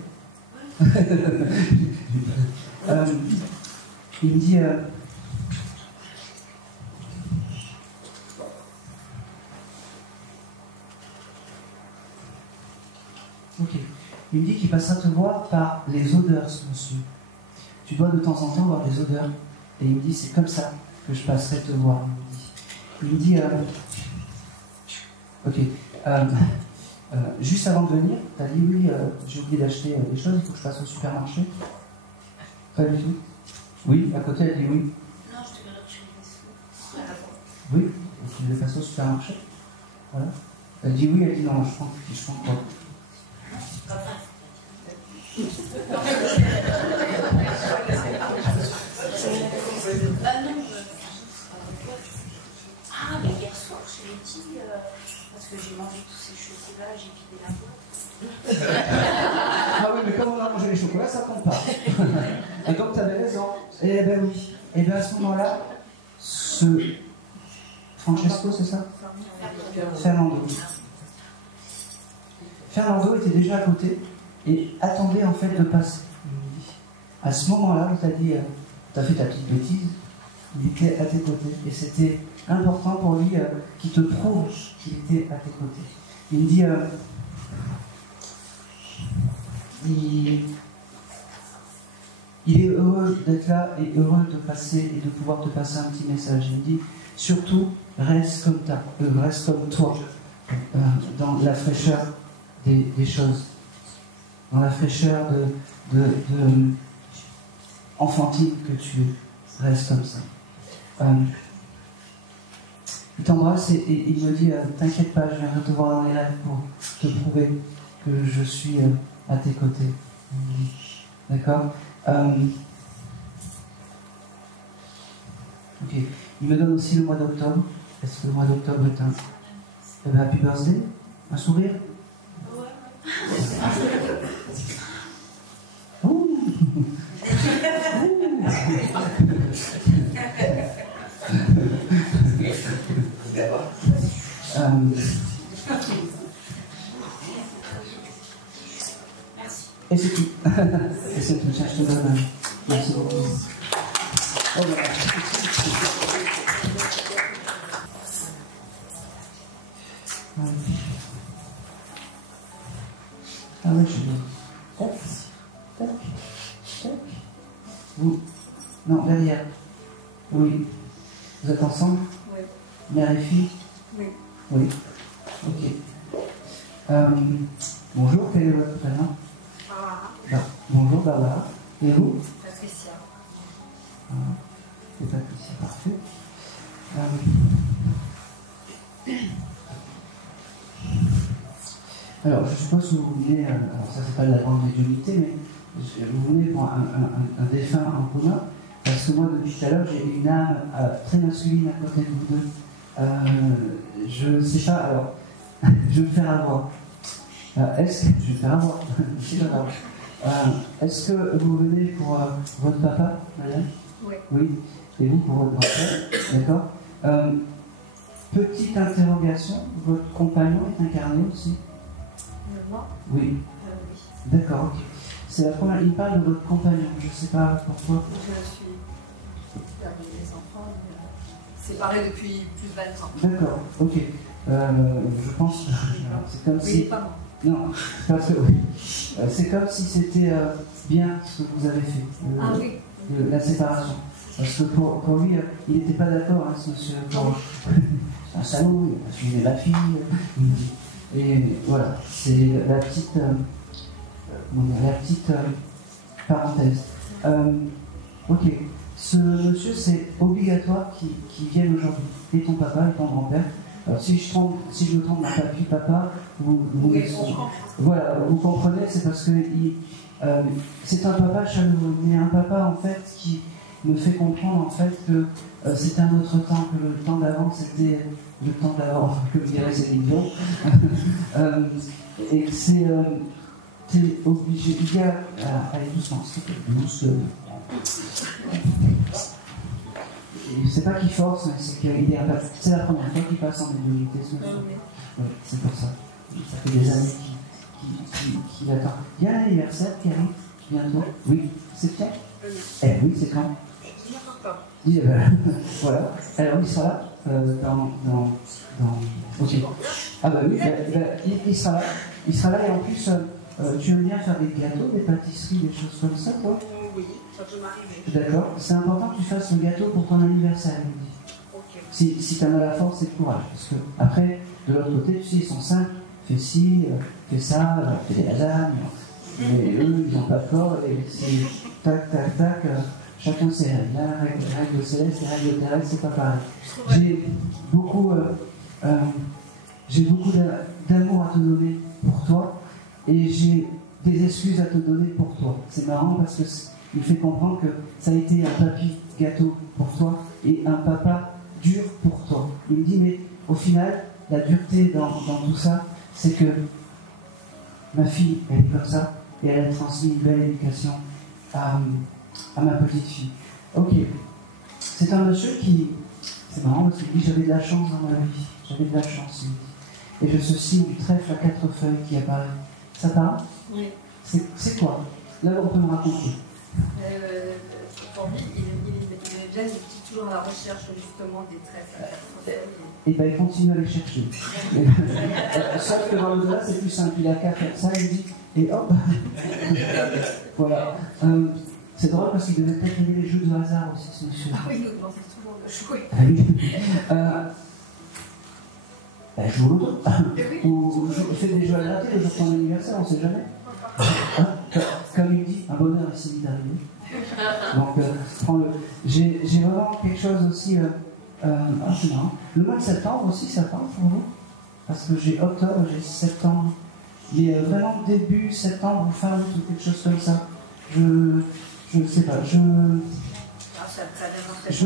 Il me dit... ok. Il me dit qu'il passera te voir par les odeurs, ce monsieur. Tu dois de temps en temps avoir des odeurs. Et il me dit, c'est comme ça que je passerai te voir. Il me dit, ok. Juste avant de venir, tu as dit oui, j'ai oublié d'acheter des choses, il faut que je passe au supermarché. Pas du tout. Oui, à côté, elle dit oui. Non, je te verrai que je suis Oui, ok. tu devais passer au supermarché. Voilà. Elle dit oui, elle dit non, je prends quoi. Ah, mais hier soir, je l'ai dit, parce que j'ai mangé tous ces chocolats, j'ai vidé la boîte. Ah oui, mais comme on a mangé les chocolats, ça compte pas. Et donc, tu avais raison. Eh ben oui. Et bien à ce moment-là, Francesco, c'est ça? Fernando était déjà à côté et attendait en fait de passer. À ce moment-là, il t'a dit, t'as fait ta petite bêtise, il était à tes côtés. Et c'était important pour lui qu'il te prouve qu'il était à tes côtés. Il me dit, il est heureux d'être là et heureux de passer et de pouvoir te passer un petit message. Il me dit, surtout, reste comme toi, dans la fraîcheur des choses, dans la fraîcheur de enfantine que tu es. Reste comme ça. Il t'embrasse et il me dit, t'inquiète pas, je viendrai te voir dans les rêves pour te prouver que je suis à tes côtés. D'accord? Ok. Il me donne aussi le mois d'octobre. Est-ce que le mois d'octobre est un happy birthday? Un sourire? Ouh. Et c'est tout. Et c'est tout. Je te donne. Merci beaucoup. Oh, voilà. Ah oui, je suis bien. Tac, tac, tac. Vous. Non, derrière. Oui. Vous êtes ensemble? Oui. Mère et fille? Oui. Oui. Ok. Bonjour, quel est votre prénom? Bonjour, Barbara. Et vous? Patricia. C'est Patricia, parfait. Alors, je suppose que vous venez, alors ça c'est pas de la grande médiumnité, mais vous venez pour un défunt en commun, parce que moi depuis tout à l'heure j'ai une âme très masculine à côté de vous deux. Je ne sais pas, alors, je vais me faire avoir. Est-ce que, je vais me faire avoir, c'est pas grave. Est-ce que vous venez pour votre papa, madame? Oui. Oui. Et vous pour votre grand-père, d'accord? Petite interrogation, votre compagnon est incarné aussi? Moi? Oui. Oui. D'accord, ok. C'est la première, il parle de votre compagnon, je ne sais pas pourquoi. Je suis perdu les enfants, séparés depuis plus de 20 ans. D'accord, ok. Je pense, c'est comme si... pas moi. Non, parce que oui. C'est comme si c'était bien ce que vous avez fait, Ah oui. la séparation. Parce que pour lui, il n'était pas d'accord, hein, ce monsieur. C'est un salaud, il a suivi ma fille. Et voilà, c'est la petite parenthèse. Ok, ce monsieur, c'est obligatoire qu'il vienne aujourd'hui. Et ton papa et ton grand-père. Alors si je me trompe, papa, vous voilà, vous comprenez, c'est parce que c'est un papa chaleureux, mais un papa en fait qui me fait comprendre en fait que c'était un autre temps, que le temps d'avant c'était le temps d'avant, que dirait Céline Dion, et que t'es obligé, il y a, allez doucement, doucement. C'est pas qu'il force, mais c'est qu'il est un peu. C'est la première fois qu'il passe en médiumnité, ce monsieur. Oui, c'est pour ça. Ça fait des années qu'il attend. Il y a un anniversaire qui arrive bientôt. Oui, c'est quand? Eh oui, c'est quand? Voilà. Alors, il sera là ok. Ah bah oui, il sera là. Il sera là et en plus, tu aimes bien faire des gâteaux, des pâtisseries, des choses comme ça, toi? Oui, ça peut m'arriver. D'accord. C'est important que tu fasses le gâteau pour ton anniversaire, il me dit. Okay. Si tu en as la force et le courage. Parce que après, de l'autre côté, tu sais, ils sont simples. Fais ci, fais ça, fais des lasagnes. Mais eux, ils n'ont pas de corps et c'est tac, tac, tac. chacun ses règles. La règle céleste, les règles terrestres, c'est pas pareil. J'ai beaucoup d'amour à te donner pour toi et j'ai des excuses à te donner pour toi. C'est marrant parce que il fait comprendre que ça a été un papy gâteau pour toi et un papa dur pour toi. Il me dit, mais au final, la dureté dans tout ça, c'est que ma fille, elle est comme ça et elle a transmis une belle éducation à ma petite fille. Ok. C'est un monsieur qui... C'est marrant parce qu'il dit, j'avais de la chance dans ma vie. J'avais de la chance, il me dit. Et je se signe du trèfle à 4 feuilles qui apparaît. Ça parle? Oui. C'est quoi? Là, on peut me raconter. Pour lui, il est bien, il est toujours à la recherche justement des trèfles. Et bien, il continue à les chercher. Sauf que dans l'au-delà, c'est plus simple. Il a qu'à faire ça, il dit, et hop. Voilà. C'est drôle parce qu'il devait peut-être aimer les jeux de hasard aussi, ce monsieur. Ah oui, non, c'est souvent le chouille. Ah oui. Elle joue au loto. Ou fait des jeux à la télé le jour de ton anniversaire, on ne sait jamais. Comme il dit, un bonheur est si vite arrivé. Donc, prends-le. J'ai vraiment quelque chose aussi. C'est marrant. Le mois de septembre aussi, ça parle pour vous? Parce que j'ai octobre, j'ai septembre. Mais vraiment début septembre ou fin août ou quelque chose comme ça. Je ne sais pas. Je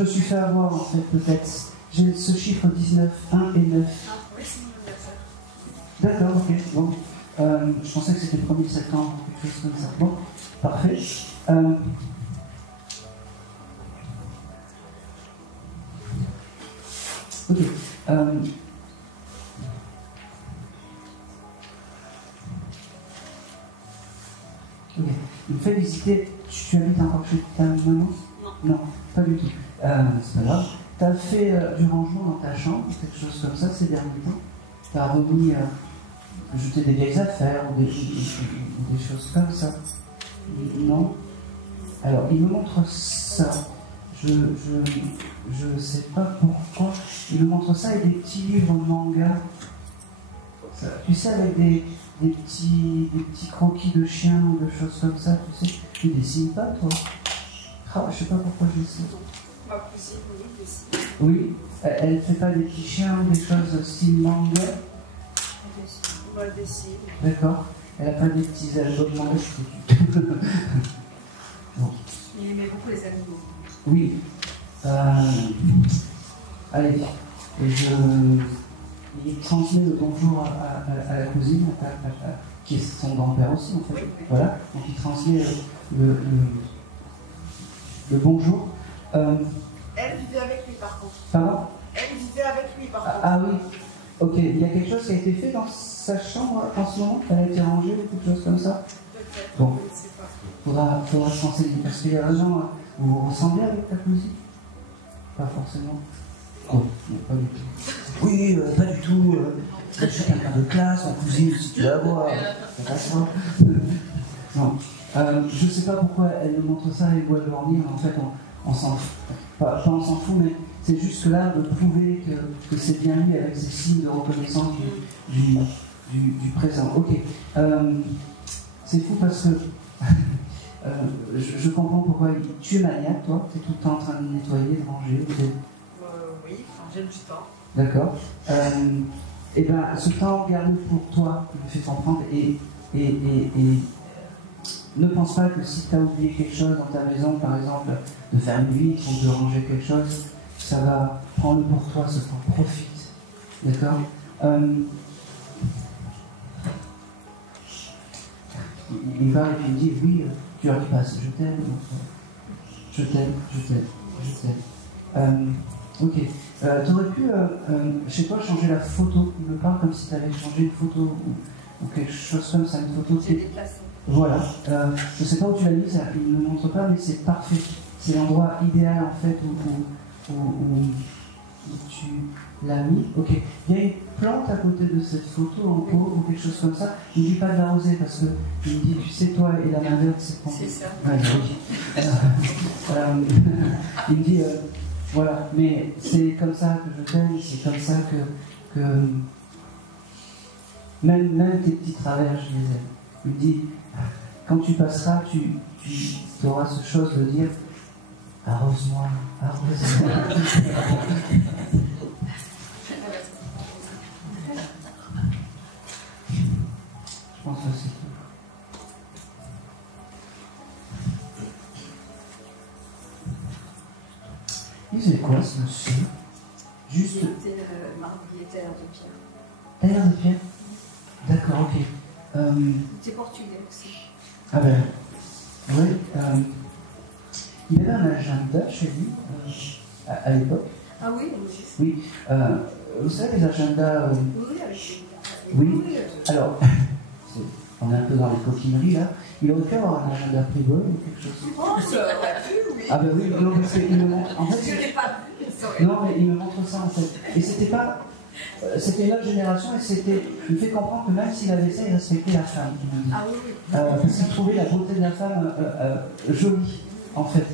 me suis fait avoir en fait, peut-être. J'ai ce chiffre 19, 1 et 9. Oui, c'est mon anniversaire. D'accord, ok. Bon. Je pensais que c'était le 1er septembre ou quelque chose comme ça. Bon, parfait. Ok. Ok. Il me fait visiter. Tu habites encore chez ta maman? Non, pas du tout. C'est pas grave. Tu as fait du rangement dans ta chambre, quelque chose comme ça ces derniers temps? Tu as remis, jeter des vieilles affaires ou des choses comme ça? Non? Alors, il me montre ça. Je sais pas pourquoi. Il me montre ça et des petits livres manga. Ça, tu sais, avec des petits croquis de chiens ou de choses comme ça, tu sais. Tu dessines pas, toi? Ah, je sais pas pourquoi je dis ça. Ma cousine, oui, dessine. Oui, elle fait pas des petits chiens ou des choses style manga? Elle dessine. D'accord. Elle a pas des petits albums manga, bon. Il aimait beaucoup les animaux. Oui. Allez, il transmet le bonjour à la cousine, qui est son grand-père aussi, en fait. Oui. Voilà. Donc il transmet le bonjour. Elle vivait avec lui, par contre. Pardon? Elle vivait avec lui, par contre. Ah oui. Ok. Il y a quelque chose qui a été fait dans sa chambre en ce moment? Elle a été rangée ou quelque chose comme ça? Peut-être. Bon. Je ne sais pas. Faudra se renseigner. Parce qu'il y a vraiment... Vous vous ressemblez avec ta cousine? Pas forcément. Oh, non, pas du tout. Oui, pas du tout. Je suis quelqu'un de classe, en cousine, si tu la vois. Ça passera. Non. Je sais pas pourquoi elle nous montre ça et où elle veut en venir. En fait, on s'en fout. Pas on s'en fout, mais c'est juste là de prouver que c'est bien lui avec ces signes de reconnaissance du présent. Ok. C'est fou parce que je comprends pourquoi tu es maniaque, toi. Tu es tout le temps en train de nettoyer, de ranger. Oui, enfin, j'aime du temps. D'accord. Et bien, ce temps, garde-le pour toi, il me fait comprendre. Et ne pense pas que si tu as oublié quelque chose dans ta maison, par exemple, de faire une vitre ou de ranger quelque chose, ça va prendre pour toi ce temps. Profite. D'accord. Il va et puis il dit oui, tu leur dis pas, je t'aime, je t'aime, je t'aime, je t'aime. Ok. Tu aurais pu, chez toi, changer la photo. Il me parle comme si tu avais changé une photo ou quelque chose comme ça, une photo. J'ai déplacé. Voilà. Je ne sais pas où tu l'as mis, ça, il ne me montre pas, mais c'est parfait. C'est l'endroit idéal en fait où tu l'as mis. Ok. Il y a une plante à côté de cette photo en pot ou quelque chose comme ça. Il ne dit pas de l'arroser parce que il me dit, tu sais, toi et la main verte, c'est ton. C'est ça. Ouais, oui. Il me dit, voilà, mais c'est comme ça que je t'aime, c'est comme ça que même tes petits travers, je les aime. Il me dit, quand tu passeras, tu auras ce chose de dire, Arrose-moi, arrose-moi. Je pense que c'est tout. Il faisait quoi ce monsieur? Juste. Il était marbriétaire de pierre. Tailleur de pierre? D'accord, ok. Il était portugais aussi. Ah ben. Oui. Il avait un agenda chez lui à l'époque. Ah oui, Oui. Vous savez, les agendas. Oui, avec Oui. Alors, on est un peu dans les coquineries là. Il aurait pu avoir un agenda Playboy ou quelque chose. Oh, ça aurait pu, oui. Ah ben oui, non, parce qu'il me montre. En fait, Je ne l'ai pas vu. Ça aurait non, mais il me montre ça en fait. Et c'était pas. C'était une autre génération et c'était. Il fait comprendre que même s'il avait ça, il respectait la femme. Il me dit. Ah oui, oui. Parce qu'il trouvait la beauté de la femme jolie, en fait.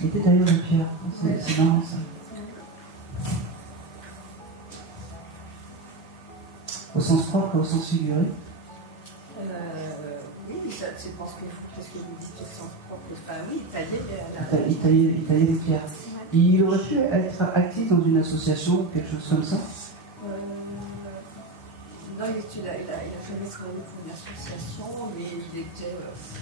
Il était tailleur de pierre. C'est marrant ça. Au sens propre et au sens figuré. Oui, ça, je pense qu'il faut, parce que vous dites au sens propre, oui, il taillait Il taillait des pierres. Ouais. Il aurait pu être actif dans une association ou quelque chose comme ça. Non, il a jamais travaillé pour une association, mais il était,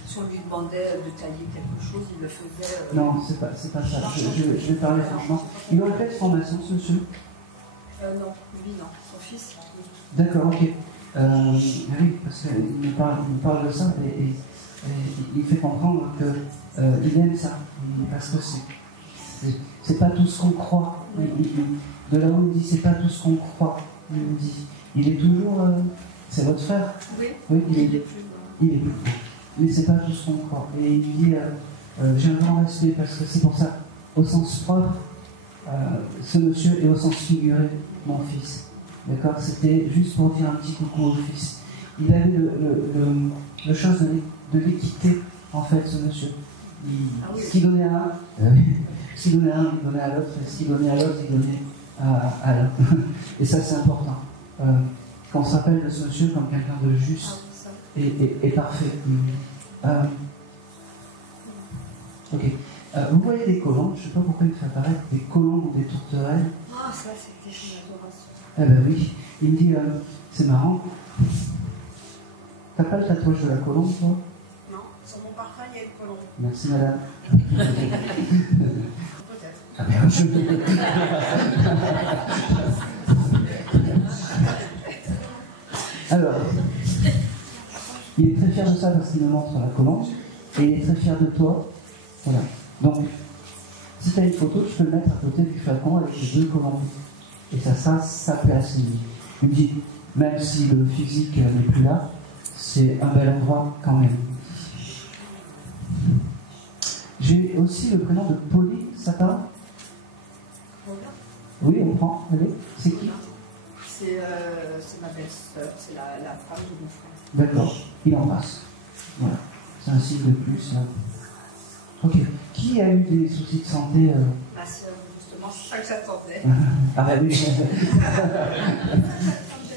si on lui demandait de tailler quelque chose, il le faisait. Non, c'est pas ça. Je vais parler franchement. Il aurait fait de formation, ce monsieur? Non, lui non, son fils. D'accord, ok. Oui, parce qu'il me parle de ça et il fait comprendre qu'il aime ça. Parce que c'est pas tout ce qu'on croit. De là où il me dit, c'est pas tout ce qu'on croit. Il me dit, il est toujours. C'est votre frère? Oui, il est plus. Il est plus. Mais c'est pas tout ce qu'on croit. Et il me dit, j'ai un grand respect parce que c'est pour ça, au sens propre, ce monsieur est au sens figuré, mon fils. D'accord? C'était juste pour dire un petit coucou au fils. Il avait le chose de l'équité, en fait, ce monsieur. Ce qu'il donnait à un, ce qu'il donnait à un, il donnait à l'autre, et ce qu'il donnait à l'autre, il donnait à l'autre. Et ça, c'est important. Qu'on se rappelle de ce monsieur comme quelqu'un de juste et parfait. Ok. Vous voyez des colombes, je ne sais pas pourquoi il fait apparaître des colombes ou des tourterelles. Ah, ça, c'était une adoration. Eh ben oui, il me dit, c'est marrant. T'as pas le tatouage de la colombe, toi? Non, sur mon parfum, il y a une colombe. Merci, madame. Peut-être. Ah ben, Alors, il est très fier de ça parce qu'il me montre la colombe, et il est très fier de toi. Voilà. Donc, si tu as une photo, je peux le mettre à côté du flacon avec les deux colombes. Et ça sera sa place. Il me dit, même si le physique n'est plus là, c'est un bel endroit quand même. J'ai aussi le prénom de Pauline, ça parle? Oui, on prend. Allez, c'est qui? C'est ma belle-sœur, c'est la femme de mon frère. D'accord, il embrasse. Voilà, c'est un signe de plus. Ok. Qui a eu des soucis de santé? Ma sœur, justement, c'est ça que j'attendais. Ah ben oui.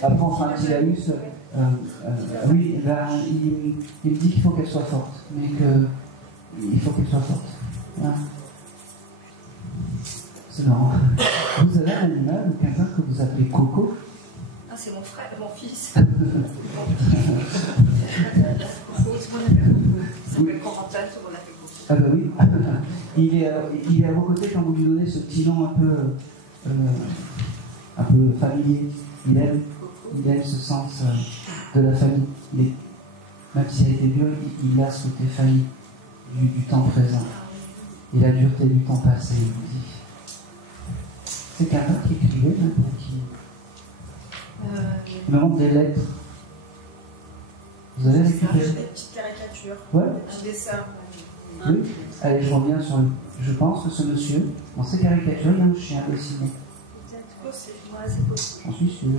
Après, enfin, qu'il a eu ce... oui, ben, il me dit qu'il faut qu'elle soit forte, mais qu'il faut qu'elle soit forte. Hein? C'est marrant. Vous avez un animal ou quelqu'un que vous appelez Coco? Ah, c'est mon frère, mon fils. Ah ben oui. Il est à vos côtés quand vous lui donnez ce petit nom un peu familier. Il aime ce sens de la famille. Même s'il a été vieux, il a ce côté famille du temps présent et la dureté du temps passé. Il vous dit. C'est quelqu'un qui écrivait maintenant qui. Il me montre des lettres. Vous avez récupéré des petites caricatures. Ouais. Un dessin. Oui. Allez, je reviens sur le. Je pense que ce monsieur, dans ses caricatures, il y a un chien dessiné. Ouais, c'est possible. J'en suis sûr.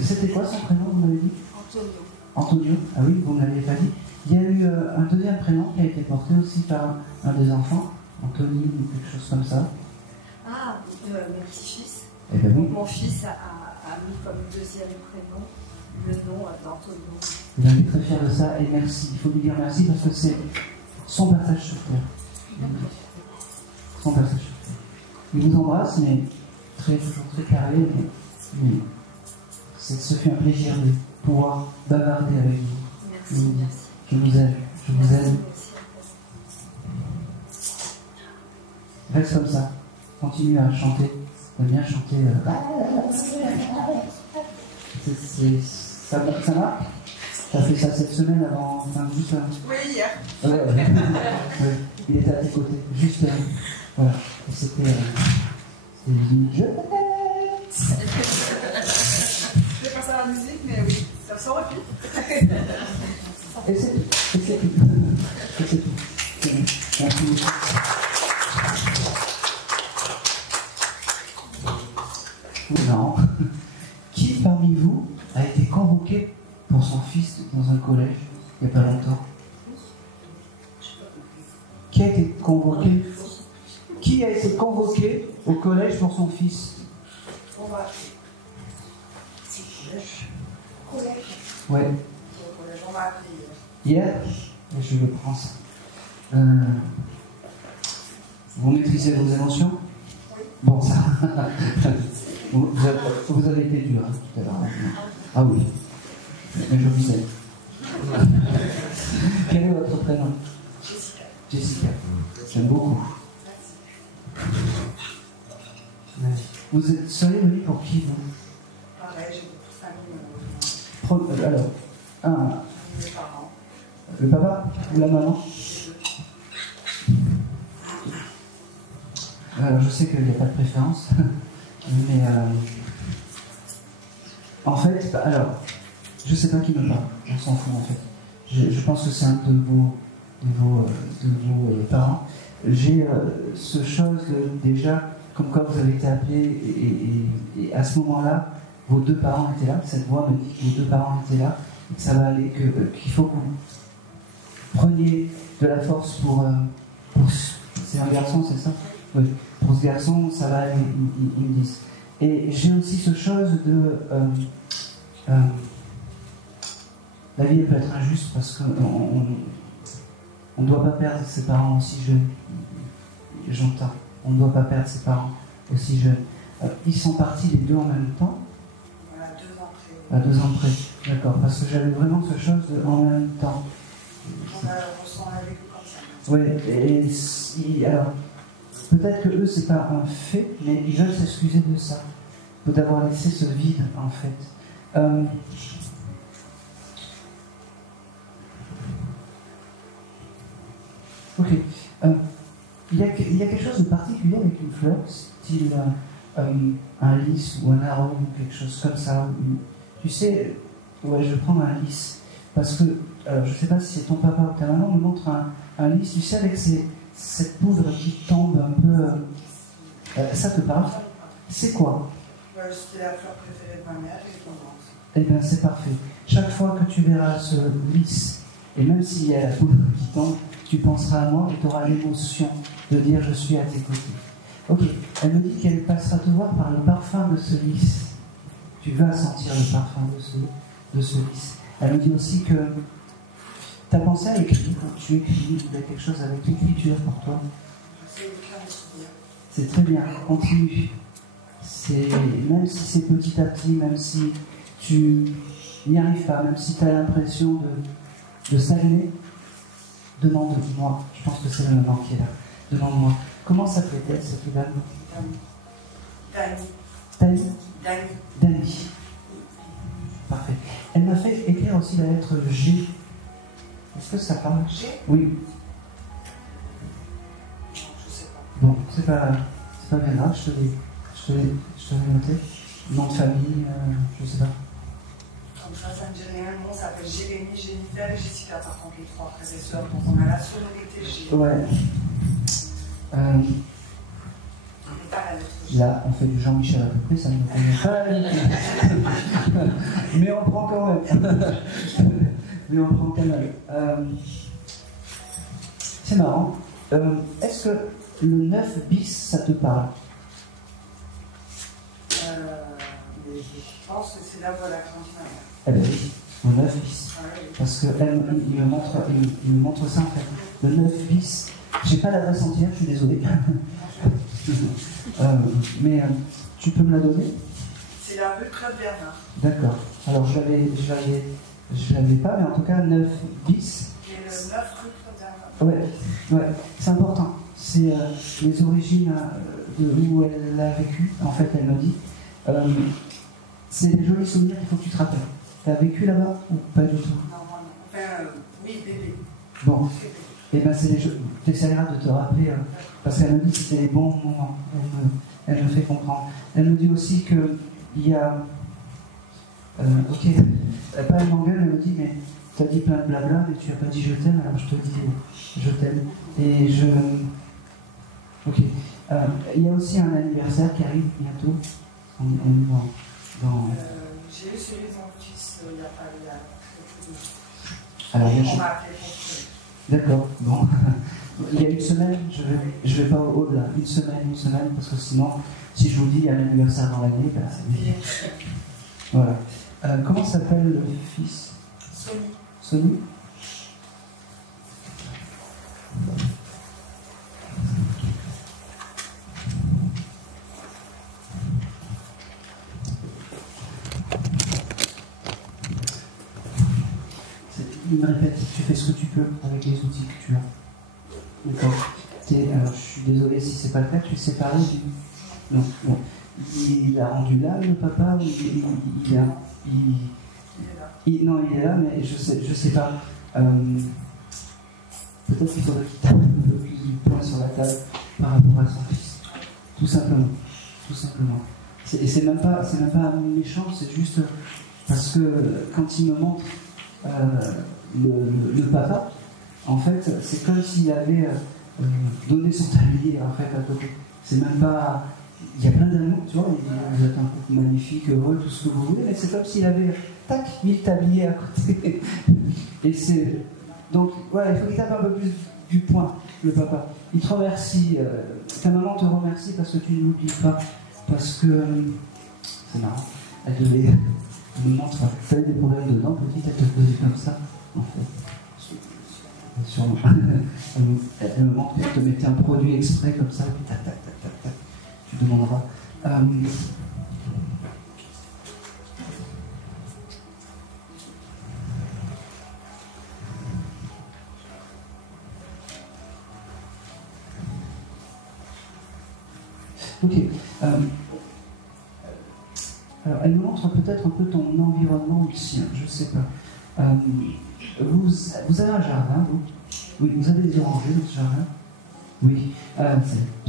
C'était quoi son prénom, vous m'avez dit? Antonio. Antonio. Ah oui, vous ne l'aviez pas dit. Il y a eu un deuxième prénom qui a été porté aussi par un des enfants, Anthony ou quelque chose comme ça. Ah, mon petit-fils. Eh ben oui. Mon fils a mis comme deuxième prénom Le nom d'Antonio. Il est très fier de ça et merci. Il faut lui dire merci parce que c'est son passage sur terre. Son passage sur terre. Il vous embrasse, mais toujours très carré, mais ce fut un plaisir de pouvoir bavarder avec vous. Merci, merci. Je vous aime, je vous aime. Reste comme ça. Continue à chanter. À bien chanter. Ça marche. T'as fait ça cette semaine avant. Enfin, juste. Oui, hier. Ouais. Il était à tes côtés. Juste. Voilà. Et c'était. Je Je vais passer à la musique, mais oui, ça sort rapide. Et c'est tout. Et c'est tout. Merci. Non. Qui parmi vous a été convoqué pour son fils dans un collège il n'y a pas longtemps? Qui a été convoqué? Qui a été convoqué au collège pour son fils? Ouais. On m'a appelé Hier, je le prends ça. Vous maîtrisez vos émotions? Oui. Bon, ça. Vous avez été dur hein, tout à l'heure. Ah oui. Mais je vous aime. Quel est votre prénom? Jessica. Jessica. J'aime beaucoup. Vous seriez venu pour qui, vous? Pareil, j'ai beaucoup de famille. Alors, Mes parents. le papa ou la maman? Alors, je sais qu'il n'y a pas de préférence, mais en fait, alors, je ne sais pas qui me parle, on s'en fout en fait. Je pense que c'est un de vos parents. J'ai ce chose déjà, comme quoi vous avez été appelé, et à ce moment-là, vos deux parents étaient là, cette voix me dit que vos deux parents étaient là, et que ça va aller, qu'il faut que vous preniez de la force pour c'est un garçon, c'est ça? Oui. Pour ce garçon, ça va aller, ils me disent. Et j'ai aussi ce chose de... la vie, elle peut être injuste parce qu'on ne doit pas perdre ses parents aussi jeunes. J'entends. On ne doit pas perdre ses parents aussi jeunes. Ils sont partis les deux en même temps? Voilà, 2 ans près. À 2 ans près. D'accord. Parce que j'avais vraiment ce chose de en même temps. On ressent la vie comme ça. Oui, et alors, peut-être que eux, c'est pas un fait, mais ils veulent s'excuser de ça, d'avoir laissé ce vide, en fait. Ok. Il y a quelque chose de particulier avec une fleur, style un lys ou un arôme ou quelque chose comme ça. Tu sais, ouais, je vais prendre un lys. Parce que, alors, je ne sais pas si c'est ton papa ou ta maman me montre un lys, tu sais, avec cette poudre qui tombe un peu. Ça te parle? C'est quoi? C'était la fleur préférée de ma mère et je pense. Eh bien, c'est parfait. Chaque fois que tu verras ce lys, et même s'il y a la poudre qui tombe, tu penseras à moi et tu auras l'émotion de dire je suis à tes côtés. Ok, elle me dit qu'elle passera te voir par le parfum de ce lys. Tu vas sentir le parfum de ce lys. Elle me dit aussi que tu as pensé à écrire, quand tu écris, il y a quelque chose avec l'écriture pour toi. Je sais écrire mes souvenirs. C'est très bien, continue. Même si c'est petit à petit, même si tu n'y arrives pas, même si tu as l'impression de stagner, demande-moi. Je pense que c'est le moment qui est là. Demande-moi. Comment s'appelait-elle cette dame? Dani. Dani. Parfait. Elle m'a fait écrire aussi la lettre G. Est-ce que ça parle? G? Oui. Je sais pas. Bon, c'est pas bien grave, je te l'ai noté. Nom de famille, je sais pas. Comme ça me dit rien. Le nom s'appelle Jérémy, Jennifer et Jessica, par contre, les 3 frères et sœurs. Donc on a la sonorité G. Ouais. Là, on fait du Jean-Michel à peu près, ça ne me convient pas. Mais on prend quand même. C'est marrant. Est-ce que le 9 bis, ça te parle? Je pense que c'est là où elle a grandi ma mère. Eh bien oui, au 9 bis. Parce qu'il me montre ça en fait. Le 9 bis. J'ai pas l'adresse entière, je suis désolé. Mais tu peux me la donner? C'est la rue Claude Bernard. D'accord. Alors je l'avais pas, mais en tout cas 9 bis. Et le 9 rue Claude Bernard. Ouais, c'est important. C'est les origines de où elle a vécu. En fait, elle me dit. C'est des jolis souvenirs qu'il faut que tu te rappelles. Tu as vécu là-bas ou pas du tout? Non, enfin, oui, bébé. Bon. Et bien, c'est les jeux. Tu essaieras de te rappeler, parce qu'elle me dit que c'était les bons moments. Elle me fait comprendre. Elle me dit aussi qu'il y a. Ok, pas elle m'engueule, elle me dit, mais tu as dit plein de blabla, mais tu n'as pas dit je t'aime, alors je te dis je t'aime. Et je. Ok. Il y a aussi un anniversaire qui arrive bientôt. On est dans. J'ai eu celui de mon fils il n'y a pas très peu de temps. Alors, On m'a appelé pour ça. D'accord, bon. Il y a une semaine, je vais pas au-delà. Une semaine, parce que sinon, si je vous dis il y a l'anniversaire dans l'année, ben c'est bien. Voilà. Comment s'appelle le fils? Sony. Sony? Il me répète, tu fais ce que tu peux avec les outils que tu as. D'accord. Alors, je suis désolé si c'est pas le cas, tu es séparé du. Non, bon. Il a rendu là, le papa, ou il est là. Non, il est là, mais je sais pas. Peut-être qu'il faudrait qu'il tape un peu plus du poing sur la table par rapport à son fils. Tout simplement. Tout simplement. Et c'est même pas méchant, c'est juste parce que quand il me montre le papa, en fait, c'est comme s'il avait donné son tablier en fait à côté. C'est même pas. Il y a plein d'amour, tu vois, vous êtes un couple magnifique, heureux, tout ce que vous voulez, mais c'est comme s'il avait, tac, mis le tablier à côté. Et c'est. Donc, voilà, il faut qu'il tape un peu plus du poing, le papa. Il te remercie, ta maman te remercie parce que tu ne l'oublies pas, parce que. C'est marrant, elle me montre, tu avais des problèmes dedans, petite, elle te faisait comme ça, en fait. Elle me montre qu'elle te mettait un produit exprès comme ça, et puis tac, tac, tac, tac, tac. Tu demanderas. Ok. Alors, elle nous montre peut-être un peu ton environnement aussi, je ne sais pas. Vous avez un jardin, vous? Oui, vous avez des orangers dans ce jardin? Oui, voilà,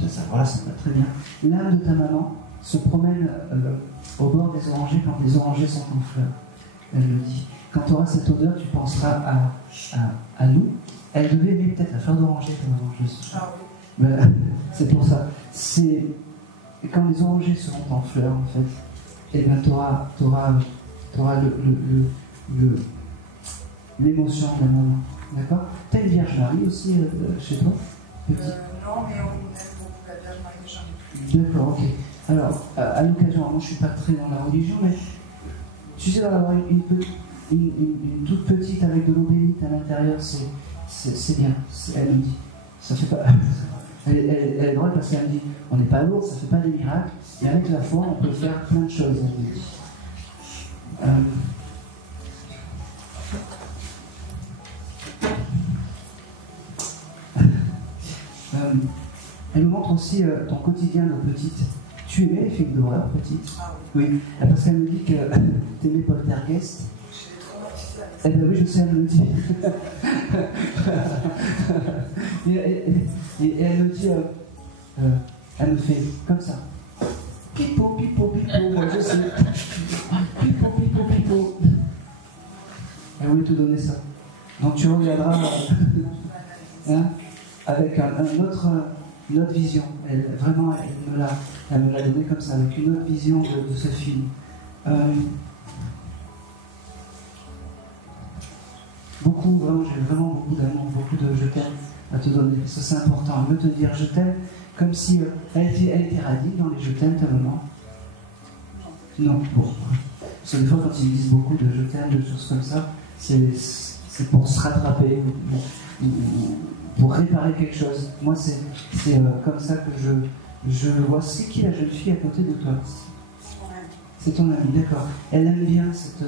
ça va très bien. L'âme de ta maman se promène au bord des orangers quand les orangers sont en fleurs. Elle me dit, quand tu auras cette odeur, tu penseras à nous. Elle devait aimer peut-être la fleur d'oranger, ta maman, je suis sûr. Ah oui. C'est pour ça. C'est quand les orangers seront en fleurs, en fait, et bien tu auras l'émotion de la maman. D'accord? T'as une Vierge Marie aussi chez toi? Non, mais on aime beaucoup la Vierge Marie, j'en ai plus. D'accord, ok. Alors, à l'occasion, moi je ne suis pas très dans la religion, mais tu sais, d'avoir une toute petite avec de l'eau bénite à l'intérieur, c'est bien. Elle me dit. Ça fait pas. Elle est drôle parce qu'elle me dit on n'est pas lourd, ça ne fait pas des miracles, mais avec la foi, on peut faire plein de choses. Elle me dit. Elle nous montre aussi ton quotidien de petite. Tu aimais les films d'horreur, petite? Ah oui. Oui, parce qu'elle me dit que tu aimais Poltergeist. J'ai traumatisé avec Eh ça. bien oui, je sais, elle me le dit. et elle me dit, elle me fait comme ça. Pipo, pipo, pipo, moi je sais. Pipo, pipo, pipo. Elle voulait te donner ça. Donc tu reviendras hein, avec une autre vision. Vraiment, elle me l'a donné comme ça, avec une autre vision de ce film. J'ai vraiment beaucoup d'amour, beaucoup de je t'aime à te donner. Ça c'est important, elle veut te dire je t'aime comme si elle était radie dans les je t'aime ta maman. Non, pour. Parce que des fois, quand ils disent beaucoup de je t'aime, de choses comme ça, c'est pour se rattraper, ou pour réparer quelque chose. Moi, c'est comme ça que je le vois. C'est qui la jeune fille à côté de toi? C'est ton amie, d'accord. Elle aime bien cette.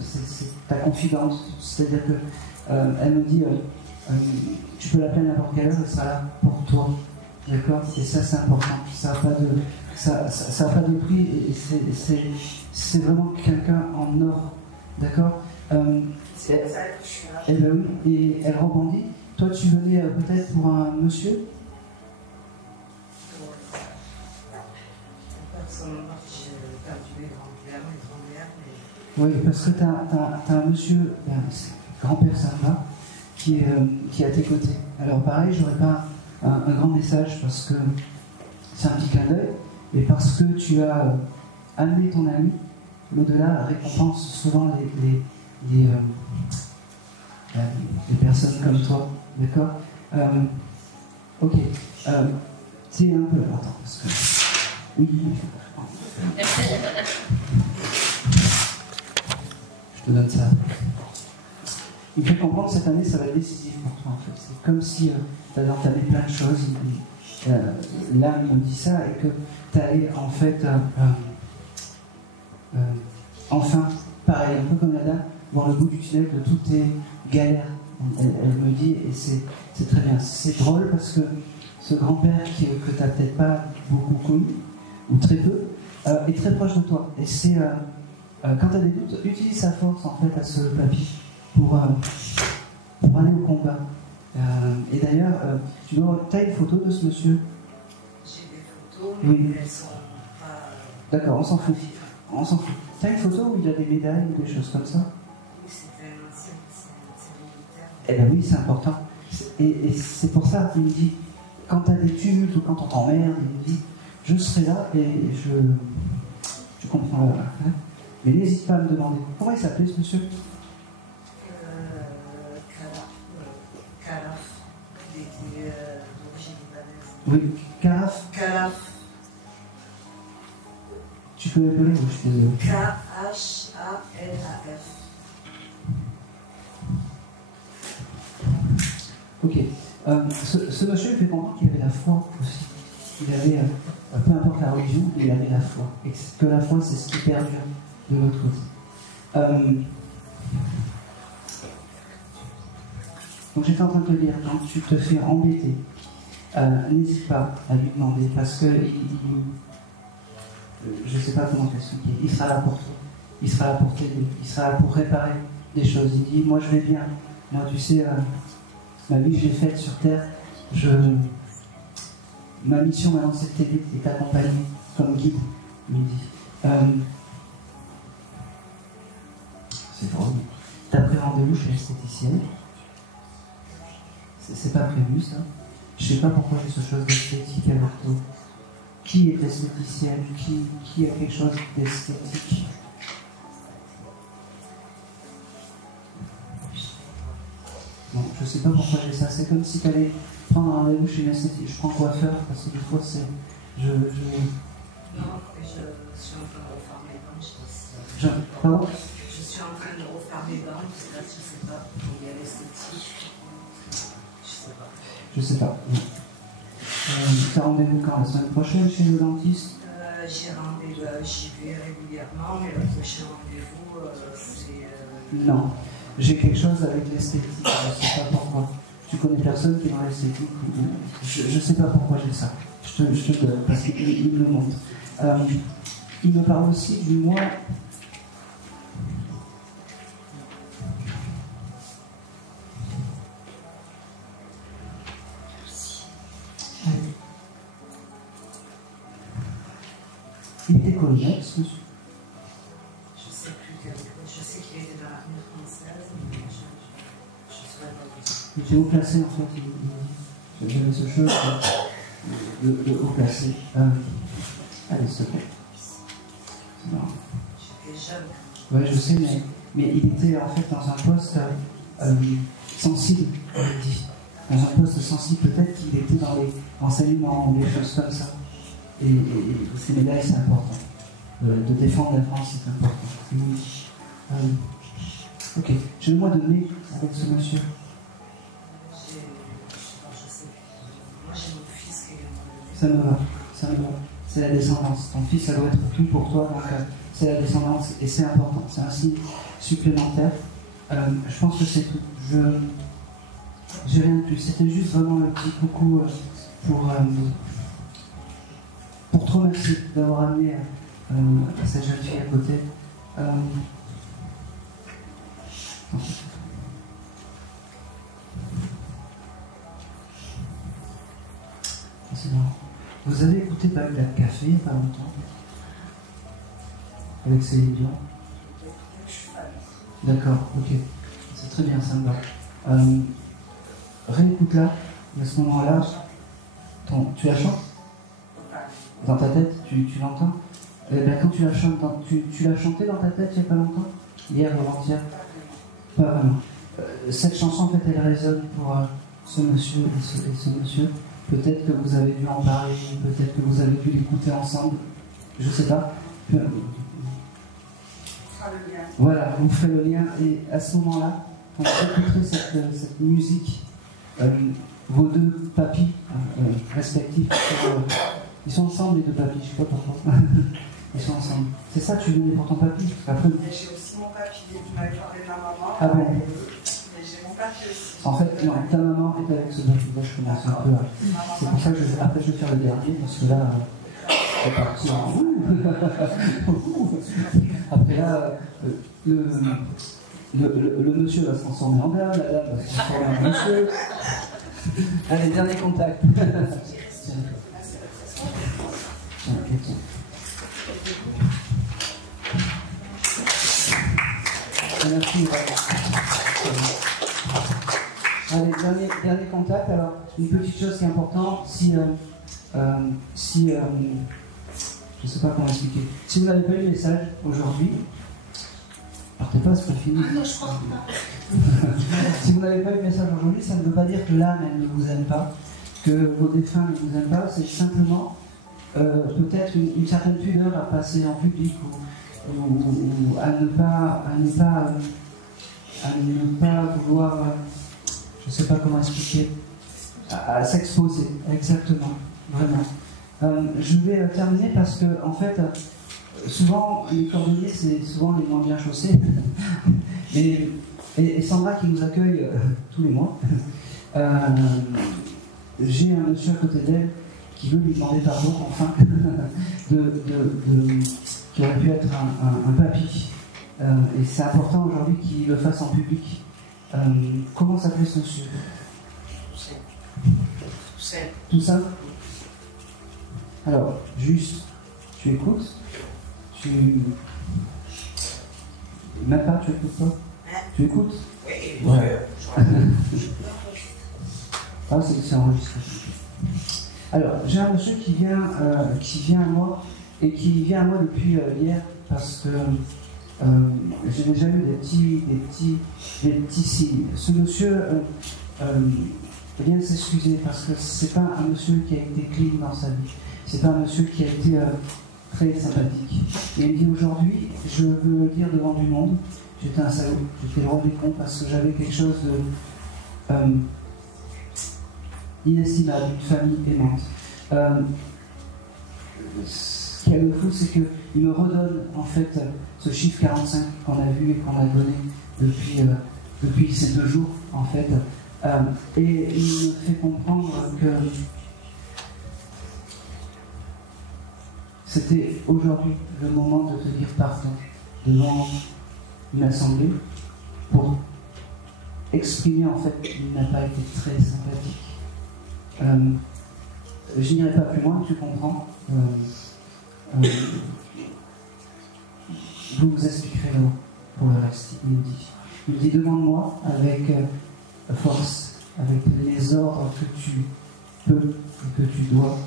C'est ta confidente. C'est-à-dire que elle me dit tu peux l'appeler à n'importe quelle heure, elle sera là pour toi. D'accord? Et ça, c'est important. Ça n'a pas de prix et c'est vraiment quelqu'un en or. D'accord? Et elle rebondit. Toi, tu venais peut-être pour un monsieur? Oui, parce que tu as un monsieur, grand-père Samba, qui est à tes côtés. Alors pareil, je n'aurais pas un grand message parce que c'est un petit clin d'œil, et parce que tu as amené ton ami. L'au-delà récompense souvent les personnes comme toi, d'accord? Ok. C'est un peu... Attends, parce que... Oui. Je te donne ça. Il fait comprendre que cette année, ça va être décisif pour toi, en fait. C'est comme si tu avais entamé plein de choses. L'âme me dit ça, et que tu allais, en fait, enfin, pareil, un peu comme la dame, voir le bout du tunnel de toutes tes galères. Elle me dit, et c'est très bien. C'est drôle parce que ce grand-père que tu n'as peut-être pas beaucoup connu, ou très peu, est très proche de toi. Et c'est, quand tu as des doutes, utilise sa force, en fait, à ce papy pour aller au combat. Et d'ailleurs, tu as une photo de ce monsieur? J'ai des photos, oui. Mais elles sont pas... D'accord, on s'en fout. On s'en fout. Tu as une photo où il y a des médailles ou des choses comme ça? Oui, c'était un ancien militaire. Eh bien oui, c'est important. Et c'est pour ça qu'il me dit, quand tu as des tumultes ou quand on t'emmerde, il me dit, je serai là et je comprends. Hein, mais n'hésite pas à me demander. Comment il s'appelait ce monsieur? Kalaf. Il était d'origine libanaise. Oui, Kalaf. Kalaf. Tu peux l'appeler? Je suis désolé. K-H-A-L-A-F. Ok. Ce monsieur, il fait comprendre qu'il avait la foi aussi. Il avait, peu importe la religion, il avait la foi. Et que la foi, c'est ce qui perdure de l'autre côté. Donc j'étais en train de te dire, quand tu te fais embêter, n'hésite pas à lui demander, parce que je ne sais pas comment t'expliquer, il sera là pour toi, il sera là pour t'aider, il sera là pour réparer des choses. Il dit, moi je vais bien, moi tu sais, ma vie que j'ai faite sur Terre, ma mission maintenant c'est de t'aider et t'accompagner comme guide, il me dit. C'est drôle. T'as pris rendez-vous chez l'esthéticienne. C'est pas prévu ça. Je sais pas pourquoi j'ai ce chose d'esthétique à l'ortho. Qui est esthéticienne? Qui a quelque chose d'esthétique? Bon, je sais pas pourquoi j'ai ça. C'est comme si tu allais prendre un rendez-vous chez une esthétique. Je prends coiffeur parce que des fois c'est. Non, je suis en train de refaire mes dents. Pardon? Je suis en train de refaire mes dents, parce que là, je sais pas. Il y a l'esthétique. Je sais pas. Tu as rendez-vous quand? La semaine prochaine chez le dentiste? J'y vais régulièrement, mais le prochain rendez-vous, c'est... Non. J'ai quelque chose avec l'esthétique, je sais pas pourquoi. Tu connais personne qui est dans l'esthétique? Je sais pas pourquoi j'ai ça. Je te donne, parce qu'il me montre. Il me parle aussi du mois... Il était colonel, ce monsieur? Je sais plus. Je sais qu'il était dans l'armée française, mais je sais pas. Il était haut placé, en fait. J'avais ce chose de haut placé. Allez, s'il te plaît. C'est marrant. J'étais jeune. Ouais, je sais, mais il était en fait dans un poste sensible, on dit. Dans un poste sensible, peut-être qu'il était dans les renseignements ou des choses comme ça. Et ces médailles, c'est important. De défendre la France, c'est important. Ok, j'ai le mois de mai avec ce monsieur. Ça me va, ça me va. C'est la descendance. Ton fils, ça doit être tout pour toi, donc c'est la descendance et c'est important. C'est un signe supplémentaire. Je pense que c'est tout. J'ai rien de plus. C'était juste vraiment un petit coucou pour te remercier d'avoir amené cette jeune fille à côté. C'est marrant. Vous avez écouté Bagdad Café il n'y a pas longtemps avec Céline Dion? D'accord, ok. C'est très bien, ça me va. Réécoute-la, et à ce moment-là, tu la chantes dans ta tête, tu l'entends? Eh bien, quand tu la chantes, tu l'as chantée dans ta tête il n'y a pas longtemps? Hier ou avant-hier? Pas vraiment. Cette chanson, en fait, elle résonne pour ce monsieur et ce monsieur. Peut-être que vous avez dû en parler, peut-être que vous avez dû l'écouter ensemble, je ne sais pas. Voilà, vous ferez le lien, et à ce moment-là, quand vous écouterez cette musique, vos deux papis respectifs, ils sont ensemble, les deux papis, je ne sais pas pourquoi. Ils sont ensemble. C'est ça, tu venais pour ton papy? Après... J'ai aussi mon papy, tu m'avais parlé de ma maman. Ah bon? Mais j'ai mon papy aussi. En fait, non, ta maman est avec ce papy. Là, je commence un peu. C'est pour ça que après, je vais faire le dernier, parce que là, c'est parti en après là, le monsieur va se transformer en dame, la dame va se transformer en monsieur. Allez, dernier contact. Merci. Allez, dernier contact. Alors, une petite chose qui est importante, si je ne sais pas comment expliquer. Si vous n'avez pas eu le message aujourd'hui, partez pas, c'est pas fini. Non, je crois pas. Si vous n'avez pas eu le message aujourd'hui, ça ne veut pas dire que l'âme, elle ne vous aime pas, que vos défunts ne vous aiment pas, c'est simplement peut-être une certaine pudeur à passer en public ou à ne pas vouloir, je ne sais pas comment expliquer, à s'exposer, exactement, vraiment. Je vais terminer parce que, en fait, souvent, les cordonniers, c'est souvent les moins bien chaussés. et Sandra qui nous accueille tous les mois, j'ai un monsieur à côté d'elle qui veut lui demander pardon, enfin, qui aurait pu être un papy. Et c'est important aujourd'hui qu'il le fasse en public. Comment s'appelait ce monsieur? Tout ça. Alors, juste, tu écoutes, même pas, tu écoutes pas? Tu écoutes? Oui. Ouais. Ah, c'est enregistré. Alors, j'ai un monsieur qui vient à moi, et qui vient à moi depuis hier, parce que j'ai déjà eu des petits signes. Ce monsieur vient s'excuser, parce que c'est pas un monsieur qui a été clean dans sa vie. C'est pas un monsieur qui a été très sympathique. Et il me dit aujourd'hui, je veux le dire devant du monde, j'étais un salaud, j'étais le roi des cons parce que j'avais quelque chose de inestimable, une famille aimante. Ce qui est le fou, c'est qu'il me redonne en fait ce chiffre 45 qu'on a vu et qu'on a donné depuis ces 2 jours en fait. Et il me fait comprendre que c'était aujourd'hui le moment de te dire pardon devant une assemblée pour exprimer en fait qu'il n'a pas été très sympathique. Je n'irai pas plus loin, tu comprends. Vous vous expliquerez pour le reste. Il me dit demande-moi avec force, avec les ordres que tu peux, que tu dois.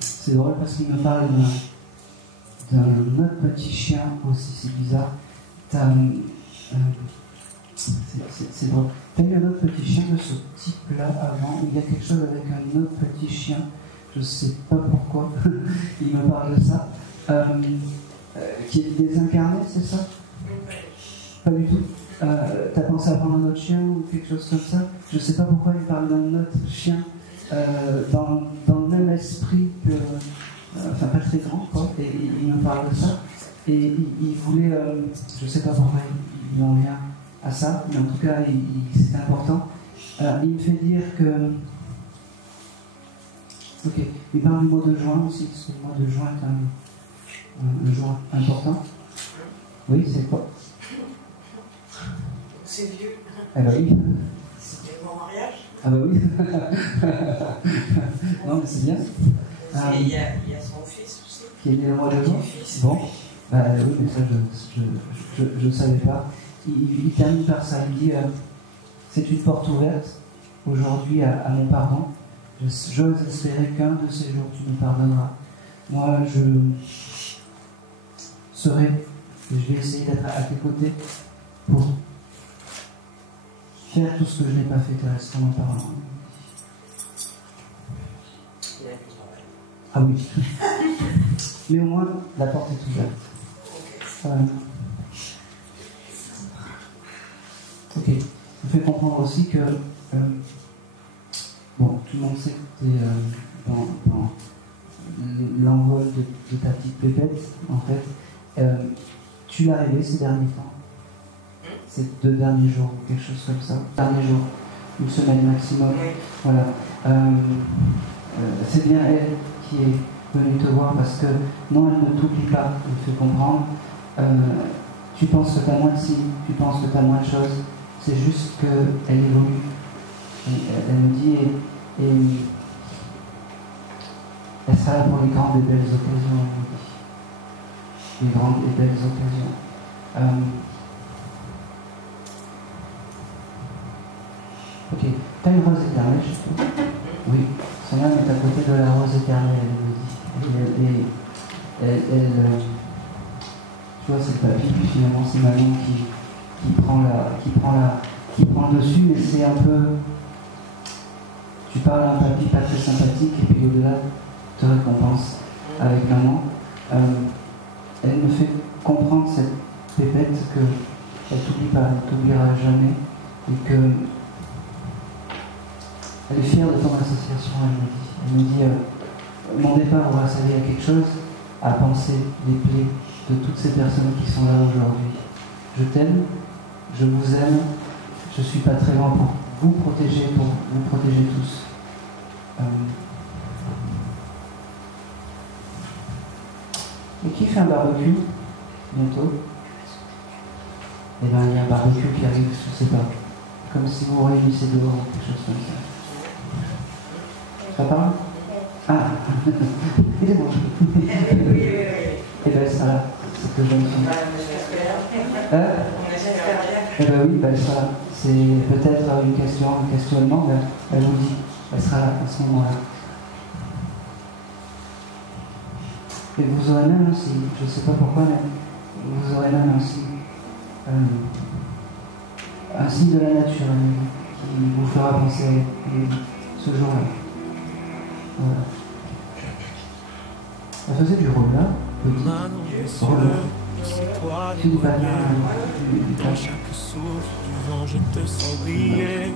C'est drôle parce qu'il me parle d'un autre petit chien aussi, c'est bizarre. C'est drôle. T'as eu un autre petit chien de ce type-là avant? Il y a quelque chose avec un autre petit chien. je ne sais pas pourquoi il me parle de ça, qui est désincarné, c'est ça? Pas du tout. T'as pensé à prendre un autre chien ou quelque chose comme ça? Je ne sais pas pourquoi il parle d'un autre chien dans le même esprit que... enfin, pas très grand, quoi, et il me parle de ça. Et il voulait... je ne sais pas pourquoi il en vient à ça, mais en tout cas, c'est important. Il me fait dire que... Ok, il parle du mois de juin aussi, parce que le mois de juin est un jour important. Oui, c'est quoi? C'est vieux. Ah bah oui. C'était mon mariage. Ah bah oui. Non, mais c'est bien. Il y a son fils aussi. Qui est né le mois de juin. Bon, bah oui, mais ça, je ne savais pas. Il termine par ça, il dit c'est une porte ouverte aujourd'hui à mon pardon. J'ose espérer qu'un de ces jours tu me pardonneras. Moi, je vais essayer d'être à tes côtés pour faire tout ce que je n'ai pas fait terrestre en parlant. Ah oui. Mais au moins, la porte est ouverte. Ok. Ça fait comprendre aussi que bon, tout le monde sait que tu es dans l'envol de ta petite pépette, en fait. Tu l'as rêvé ces derniers temps. Ces 2 derniers jours, quelque chose comme ça. Derniers jours, une semaine maximum. Voilà. C'est bien elle qui est venue te voir parce que non, elle ne t'oublie pas, elle te fait comprendre. Tu penses que tu as moins de signes, tu penses que tu as moins de choses. C'est juste qu'elle évolue. Elle me dit, et elle sera là pour les grandes et belles occasions, elle me dit. Les grandes et belles occasions. Ok, t'as une rose éternelle chez toi? Oui, son âme est à côté de la rose éternelle, elle me dit. Elle tu vois, c'est le papy, puis finalement c'est Manon qui prend le dessus, mais c'est un peu... Tu parles à un papy pas très sympathique, et puis au-delà, te récompense avec maman. Elle me fait comprendre cette pépette qu'elle t'oublie pas, elle t'oubliera jamais, et que elle est fière de ton association, elle me dit mon départ aura servi à quelque chose, à penser les plaies de toutes ces personnes qui sont là aujourd'hui. Je t'aime, je vous aime, je suis pas très grand pour vous protéger tous. Et qui fait un barbecue bientôt? Eh bien, il y a un barbecue qui arrive sous ses pas. Comme si vous réunissez dehors ou quelque chose comme ça. Ça parle? Ah, il est bon. Eh bien, ça là, c'est que j'aime ça. Eh bien oui, elle sera là. C'est peut-être une question, un questionnement, mais elle vous dit, elle sera là à ce moment-là. Et vous aurez même aussi, je ne sais pas pourquoi, mais vous aurez même aussi un signe de la nature qui vous fera penser ce jour-là. Voilà. Elle faisait du rôle là, petit rôle. Tu dis pas bien. Dans chaque souffle du vent, je te sens briller.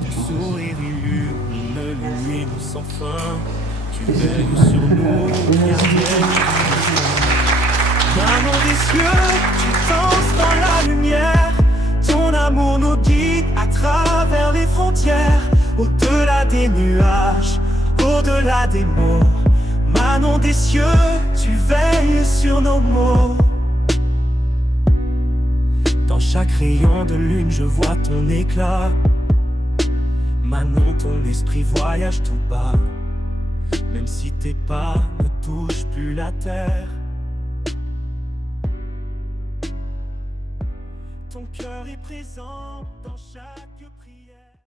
Ton sourire illumine les nuits sans fin. Tu veilles sur nous, gardienne. Maman des cieux, tu danses dans la lumière. Ton amour nous guide à travers les frontières. Au-delà des nuages, au-delà des mots. Manon des cieux, tu veilles sur nos mots. Dans chaque rayon de lune, je vois ton éclat. Manon, ton esprit voyage tout bas. Même si tes pas ne touchent plus la terre, ton cœur est présent dans chaque prière.